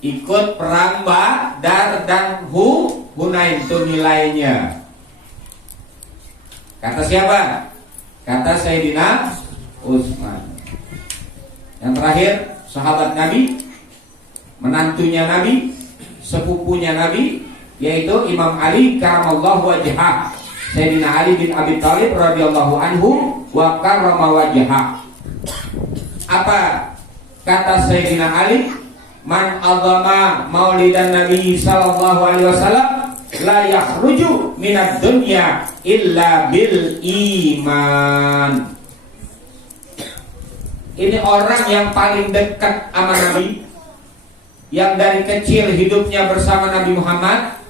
Ikut perang Badar dan Hunain, itu nilainya. Kata siapa? Kata Sayyidina Utsman. Yang terakhir, sahabat Nabi, menantunya Nabi, sepupunya Nabi, yaitu Imam Ali karamallahu wajhah. Sayyidina Ali bin Abi Thalib radhiyallahu anhu wa karrama wajhah. Apa kata Sayyidina Ali? Man azama maulidan Nabi sallallahu alaihi wasallam la yakhruju minad dunya illa bil iman. Ini orang yang paling dekat sama Nabi, yang dari kecil hidupnya bersama Nabi Muhammad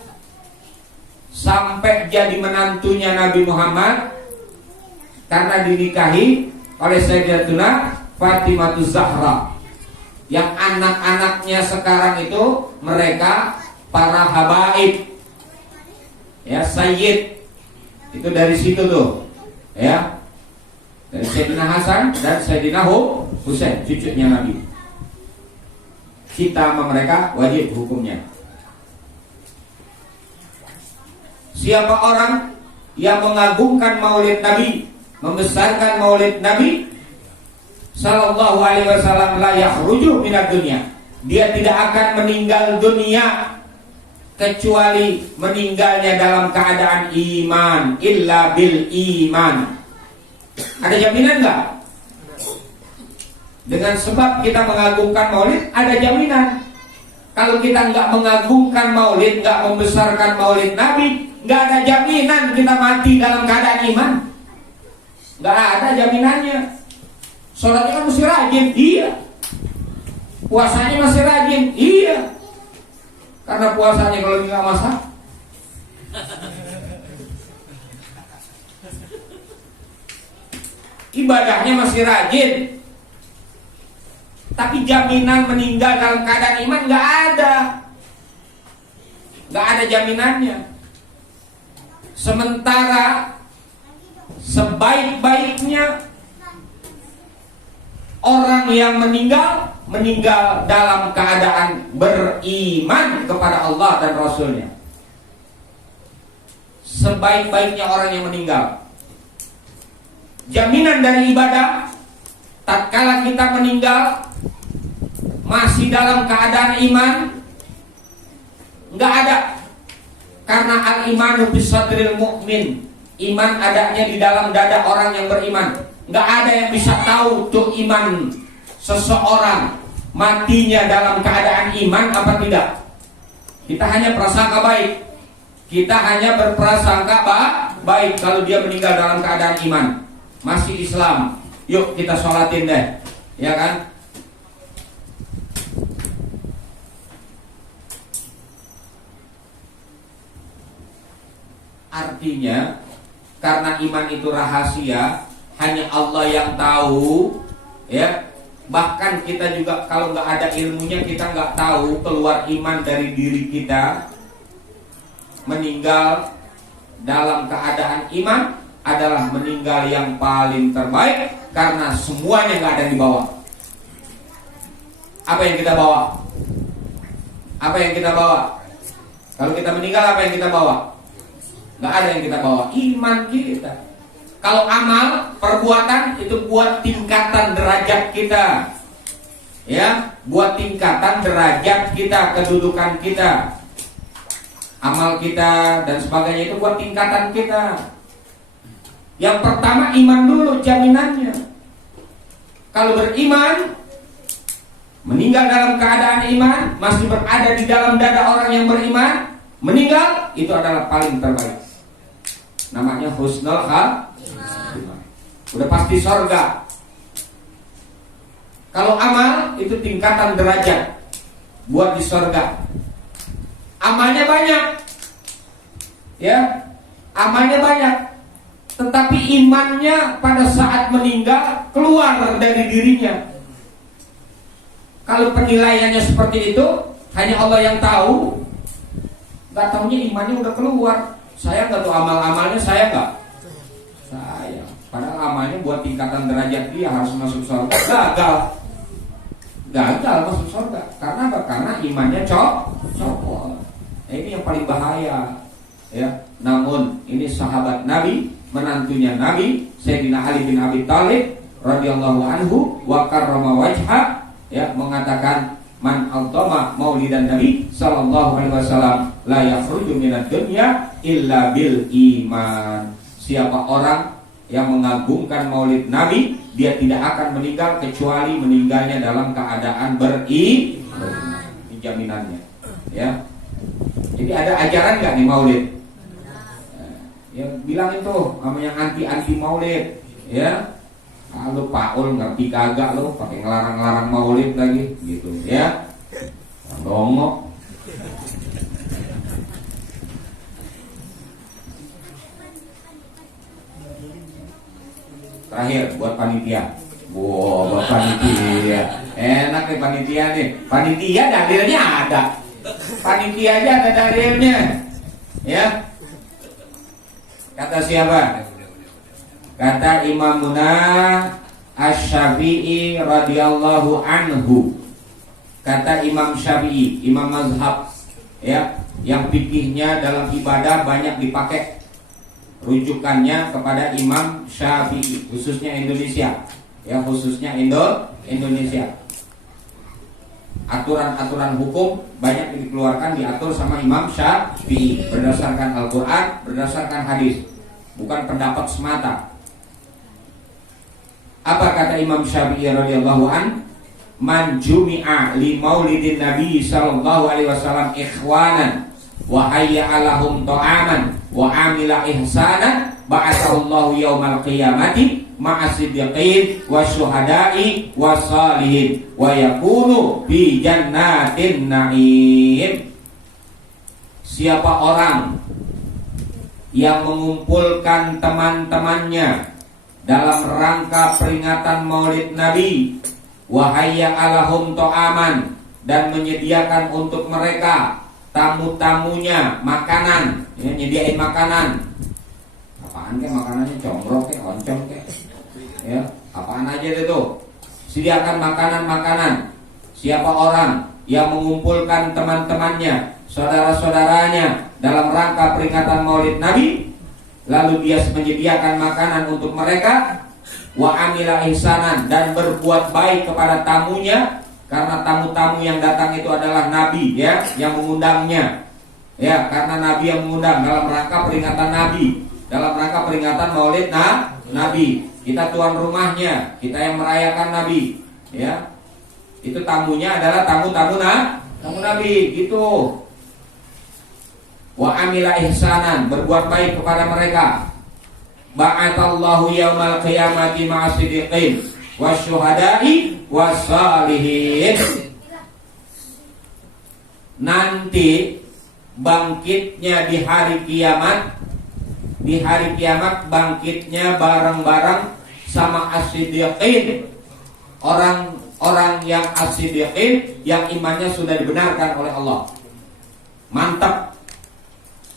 sampai jadi menantunya Nabi Muhammad, karena dinikahi oleh Sayyidatuna Fatimah Zahra. Yang anak-anaknya sekarang itu mereka para habaib, ya Sayyid, itu dari situ tuh, ya, dari Sayyidina Hasan dan Sayyidina Husain, cucunya Nabi. Cinta sama mereka wajib hukumnya. Siapa orang yang mengagungkan maulid Nabi, membesarkan maulid Nabi sallallahu alaihi wasallam, la yakhruju minad dunya, dia tidak akan meninggal dunia kecuali meninggalnya dalam keadaan iman, illa bil iman. Ada jaminan enggak? Dengan sebab kita mengagungkan maulid ada jaminan. Kalau kita enggak mengagungkan maulid, enggak membesarkan maulid Nabi, enggak ada jaminan kita mati dalam keadaan iman. Enggak ada jaminannya. Sholatnya kan masih rajin, iya. Puasanya masih rajin, iya. Karena puasanya kalau nggak masak. Ibadahnya masih rajin, tapi jaminan meninggal dalam keadaan iman nggak ada. Nggak ada jaminannya. Sementara sebaik-baiknya orang yang meninggal dalam keadaan beriman kepada Allah dan Rasulnya. Sebaik-baiknya orang yang meninggal. Jaminan dari ibadah, tatkala kita meninggal masih dalam keadaan iman, nggak ada. Karena al-imanu bisadril mu'min, iman adanya di dalam dada orang yang beriman. Nggak ada yang bisa tahu tuh iman seseorang matinya dalam keadaan iman apa tidak. Kita hanya prasangka baik. Kita hanya berprasangka baik kalau dia meninggal dalam keadaan iman, masih Islam. Yuk kita sholatin deh, ya kan? Artinya karena iman itu rahasia, hanya Allah yang tahu, ya. Bahkan kita juga kalau nggak ada ilmunya, kita nggak tahu keluar iman dari diri kita. Meninggal dalam keadaan iman adalah meninggal yang paling terbaik, karena semuanya nggak ada yang dibawa. Apa yang kita bawa? Apa yang kita bawa? Kalau kita meninggal, apa yang kita bawa? Nggak ada yang kita bawa, iman kita. Kalau amal, perbuatan itu buat tingkatan derajat kita, ya, buat tingkatan derajat kita, kedudukan kita, amal kita dan sebagainya itu buat tingkatan kita. Yang pertama iman dulu jaminannya. Kalau beriman, meninggal dalam keadaan iman, masih berada di dalam dada orang yang beriman, meninggal, itu adalah paling terbaik. Namanya husnul khatimah. Udah pasti surga. Kalau amal itu tingkatan derajat buat di surga. Amalnya banyak, ya, amalnya banyak, tetapi imannya pada saat meninggal keluar dari dirinya. Kalau penilaiannya seperti itu, hanya Allah yang tahu. Gak taunya imannya udah keluar. Saya gak tahu amal-amalnya, saya gak. Saya. Padahal amalnya buat tingkatan derajat dia harus masuk surga. Gagal masuk surga. Karena apa? Karena imannya copot. Ini yang paling bahaya. Ya. Namun ini sahabat Nabi, menantunya Nabi, Sayyidina Ali bin Abi Thalib radhiyallahu anhu wa karrama wajha, ya, mengatakan man altama maulidan Nabi sallallahu alaihi wasallam la yakhruju minad dunya illa bil iman. Siapa orang yang mengagungkan maulid Nabi, dia tidak akan meninggal kecuali meninggalnya dalam keadaan beriman. Ini jaminannya, ya. Jadi ada ajaran nggak di maulid? Ya bilang itu namanya anti maulid, ya. Lu Paul ngerti kagak lu pakai ngelarang-larang maulid lagi gitu, ya. Dongok. Terakhir buat panitia. Wow, buat panitia. Enak nih panitia nih. Panitia dalilnya ada. Panitia aja ada dalilnya. Ya. Kata siapa? Kata Imamuna Asy-Syafi'i radhiyallahu anhu. Kata Imam Syafi'i, imam mazhab, ya, yang fikihnya dalam ibadah banyak dipakai rujukannya kepada Imam Syafi'i, khususnya Indonesia, ya, khususnya Indonesia. Aturan-aturan hukum banyak dikeluarkan, diatur sama Imam Syafi'i berdasarkan Al-Quran, berdasarkan hadis, bukan pendapat semata. Apa kata Imam Syafi'i radhiyallahu an? Man jumi'a li maulidin Nabi sallallahu alaihi wasallam ikhwanan wa hayya'a lahum ta'aman wa amila ihsanan ba'atsallahu yaumal qiyamati ma'as-siddiqin wasyuhada'i wassalihin wa yakunu fi jannatin na'im. Siapa orang yang mengumpulkan teman-temannya dalam rangka peringatan Maulid Nabi, wahayya alahum to'aman, dan menyediakan untuk mereka tamu-tamunya makanan, ya, nyediain makanan. Apaan ke makanannya? Combrok ke, oncom ke, ya, apaan aja itu. Sediakan makanan-makanan. Siapa orang yang mengumpulkan teman-temannya, saudara-saudaranya dalam rangka peringatan Maulid Nabi, lalu dia menyediakan makanan untuk mereka, wa amila ihsanan, dan berbuat baik kepada tamunya, karena tamu-tamu yang datang itu adalah Nabi, ya, yang mengundangnya, ya, karena Nabi yang mengundang dalam rangka peringatan Nabi, dalam rangka peringatan Maulid Nabi. Kita tuan rumahnya, kita yang merayakan Nabi, ya. Itu tamunya adalah tamu Nabi, gitu. Wa amila ihsanan, berbuat baik kepada mereka. Ba'atallahu yaumal qiyamati ma'as-siddiqin wasyuhada'i wassalihin. Nanti bangkitnya di hari kiamat, bangkitnya bareng-bareng sama as-siddiqin, orang-orang yang as-siddiqin, yang imannya sudah dibenarkan oleh Allah. Mantap.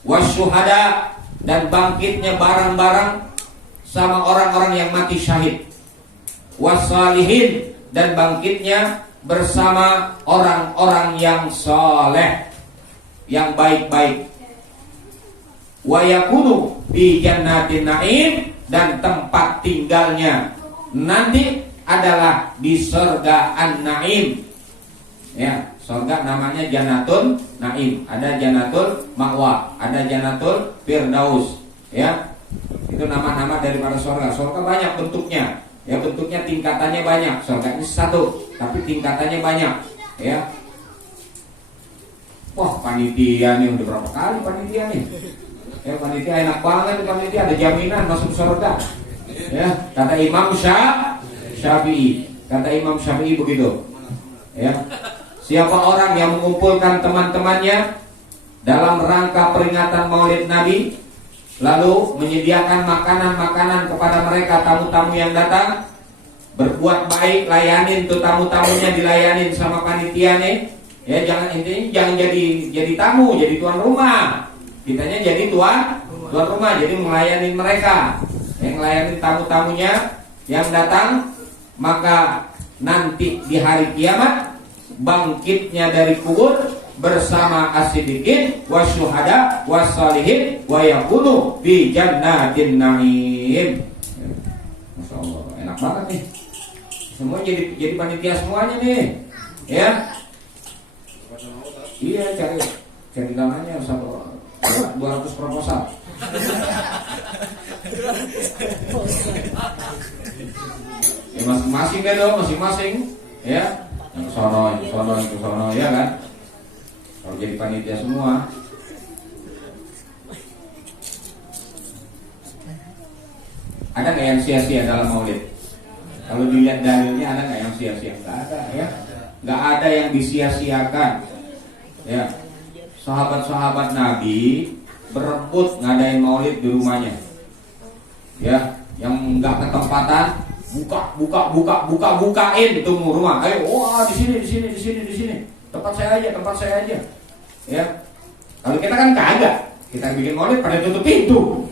Wasyuhada, dan bangkitnya bareng-bareng sama orang-orang yang mati syahid. Wassalihin, dan bangkitnya bersama orang-orang yang soleh, yang baik-baik. Wa yakunu fi jannatin na'im, dan tempat tinggalnya nanti adalah di surga An-Na'im. Ya, surga namanya Jannatul Na'im. Ada Jannatul Ma'wa, ada Jannatul Firdaus, ya. Itu nama-nama daripada surga. Surga banyak bentuknya. Ya bentuknya tingkatannya banyak. Surganya satu, tapi tingkatannya banyak. Ya. Wah, panitia nih udah berapa kali panitia nih? Ya, panitia enak banget, panitia ada jaminan masuk surga. Ya, kata Imam Syafi'i. Kata Imam Syafi'i begitu. Ya. Siapa orang yang mengumpulkan teman-temannya dalam rangka peringatan Maulid Nabi, lalu menyediakan makanan-makanan kepada mereka, tamu-tamu yang datang, berbuat baik, layanin tuh tamu-tamunya, dilayanin sama panitia nih. Ya, jangan jadi tamu, jadi tuan rumah. Kitanya jadi tuan rumah, jadi melayani mereka, yang melayani tamu-tamunya yang datang. Maka nanti di hari kiamat bangkitnya dari kubur bersama as-siddiqin wasyuhada wassalihin wa yakunu fi jannatin na'im. Masya Allah, enak banget nih. Semua jadi panitia semuanya nih. Ya. Iya, cari dananya 200 proposal. Ya, masing-masing deh dong, masing-masing. Ya, yang sono, ya kan. Kalau jadi panitia semua. Ada nggak yang sia-sia dalam maulid? Kalau dilihat dalilnya ada nggak yang sia-sia? Nggak ada, ya. Nggak ada yang disia-siakan. Ya, sahabat-sahabat Nabi berebut ngadain maulid di rumahnya. Ya, yang nggak ketempatan bukain tuh rumah. Ayo, wah di sini. Tempat saya aja. Ya, kalau kita kan kagak, kita bikin maulid pada tutup pintu.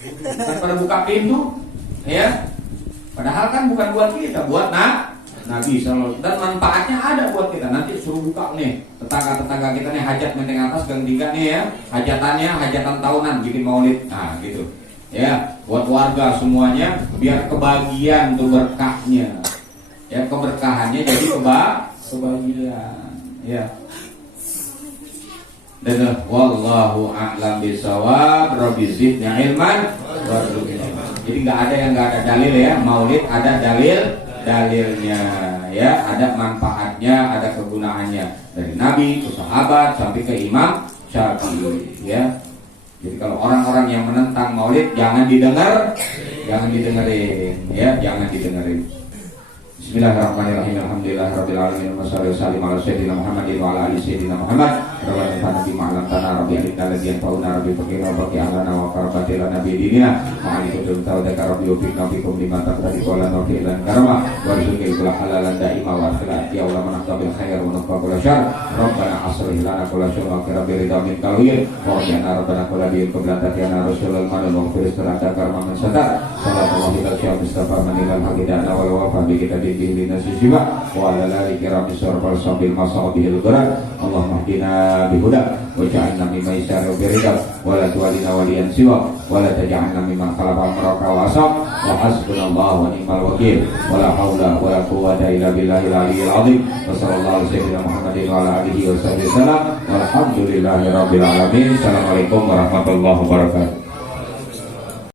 Bukan pada buka pintu, ya. Padahal kan bukan buat kita, buat Nabi SAW. Dan manfaatnya ada buat kita. Nanti suruh buka nih tetangga kita nih, hajat menteng atas gang 3 nih ya, hajatan tahunan bikin maulid. Nah gitu ya, buat warga semuanya biar kebagian tuh berkahnya ya, keberkahannya jadi kebagian ya. Dan wallahu a'lam bishawab. Rabbi zidni ilman warzuqna. Jadi nggak ada dalil ya, maulid ada dalilnya ya, ada manfaatnya, ada kegunaannya, dari Nabi ke sahabat sampai ke Imam Syafi'i ya. Jadi kalau orang-orang yang menentang maulid jangan didengerin ya, jangan didengerin. Bismillahirrahmanirrahim. Alhamdulillahirabbil alamin. Wassalatu wassalamu ala sayyidina Muhammadin wa ala ali sayyidina Muhammad. Rabbana nabi ma'alam tanah rabbi alina ladiyan fauna rabbi fakirna baki ahlana wa karabatila nabi dinina ma'alikudum ta'udaka rabbi ufikna fikum lima taqtadi qolan wa fi'lan karama wa rizukil kula halalan da'ima wa akhilati ya ulama naqtabil khair wa naqfa kula syar. Rabbana aslih lana kula syurma rabbi ridamin kalwir wa jana rabbana kula diin keblantatiyana rasulul manun wa firis terada karma mensatar sallallahu alaihi wa sallam mustafa manilal haqidana wal wafa bi kita bihi nasisiba wa ala lali kirami surfal sambil masabihil gerak. Allahumma hdina bihuda wa ja'alna mimma yasharu birida wa la tuwalina waliyan siwa wa la taj'alna mimman khalafa amraka wa asam wa hasbunallahu wa ni'mal wakil wa la hawla wa la quwwata illa billahil aliyyil azim. Wa sallallahu alaihi sayyidina Muhammadin wa ala alihi wa sallam walhamdulillahi rabbil alamin. Assalamualaikum warahmatullahi wabarakatuh.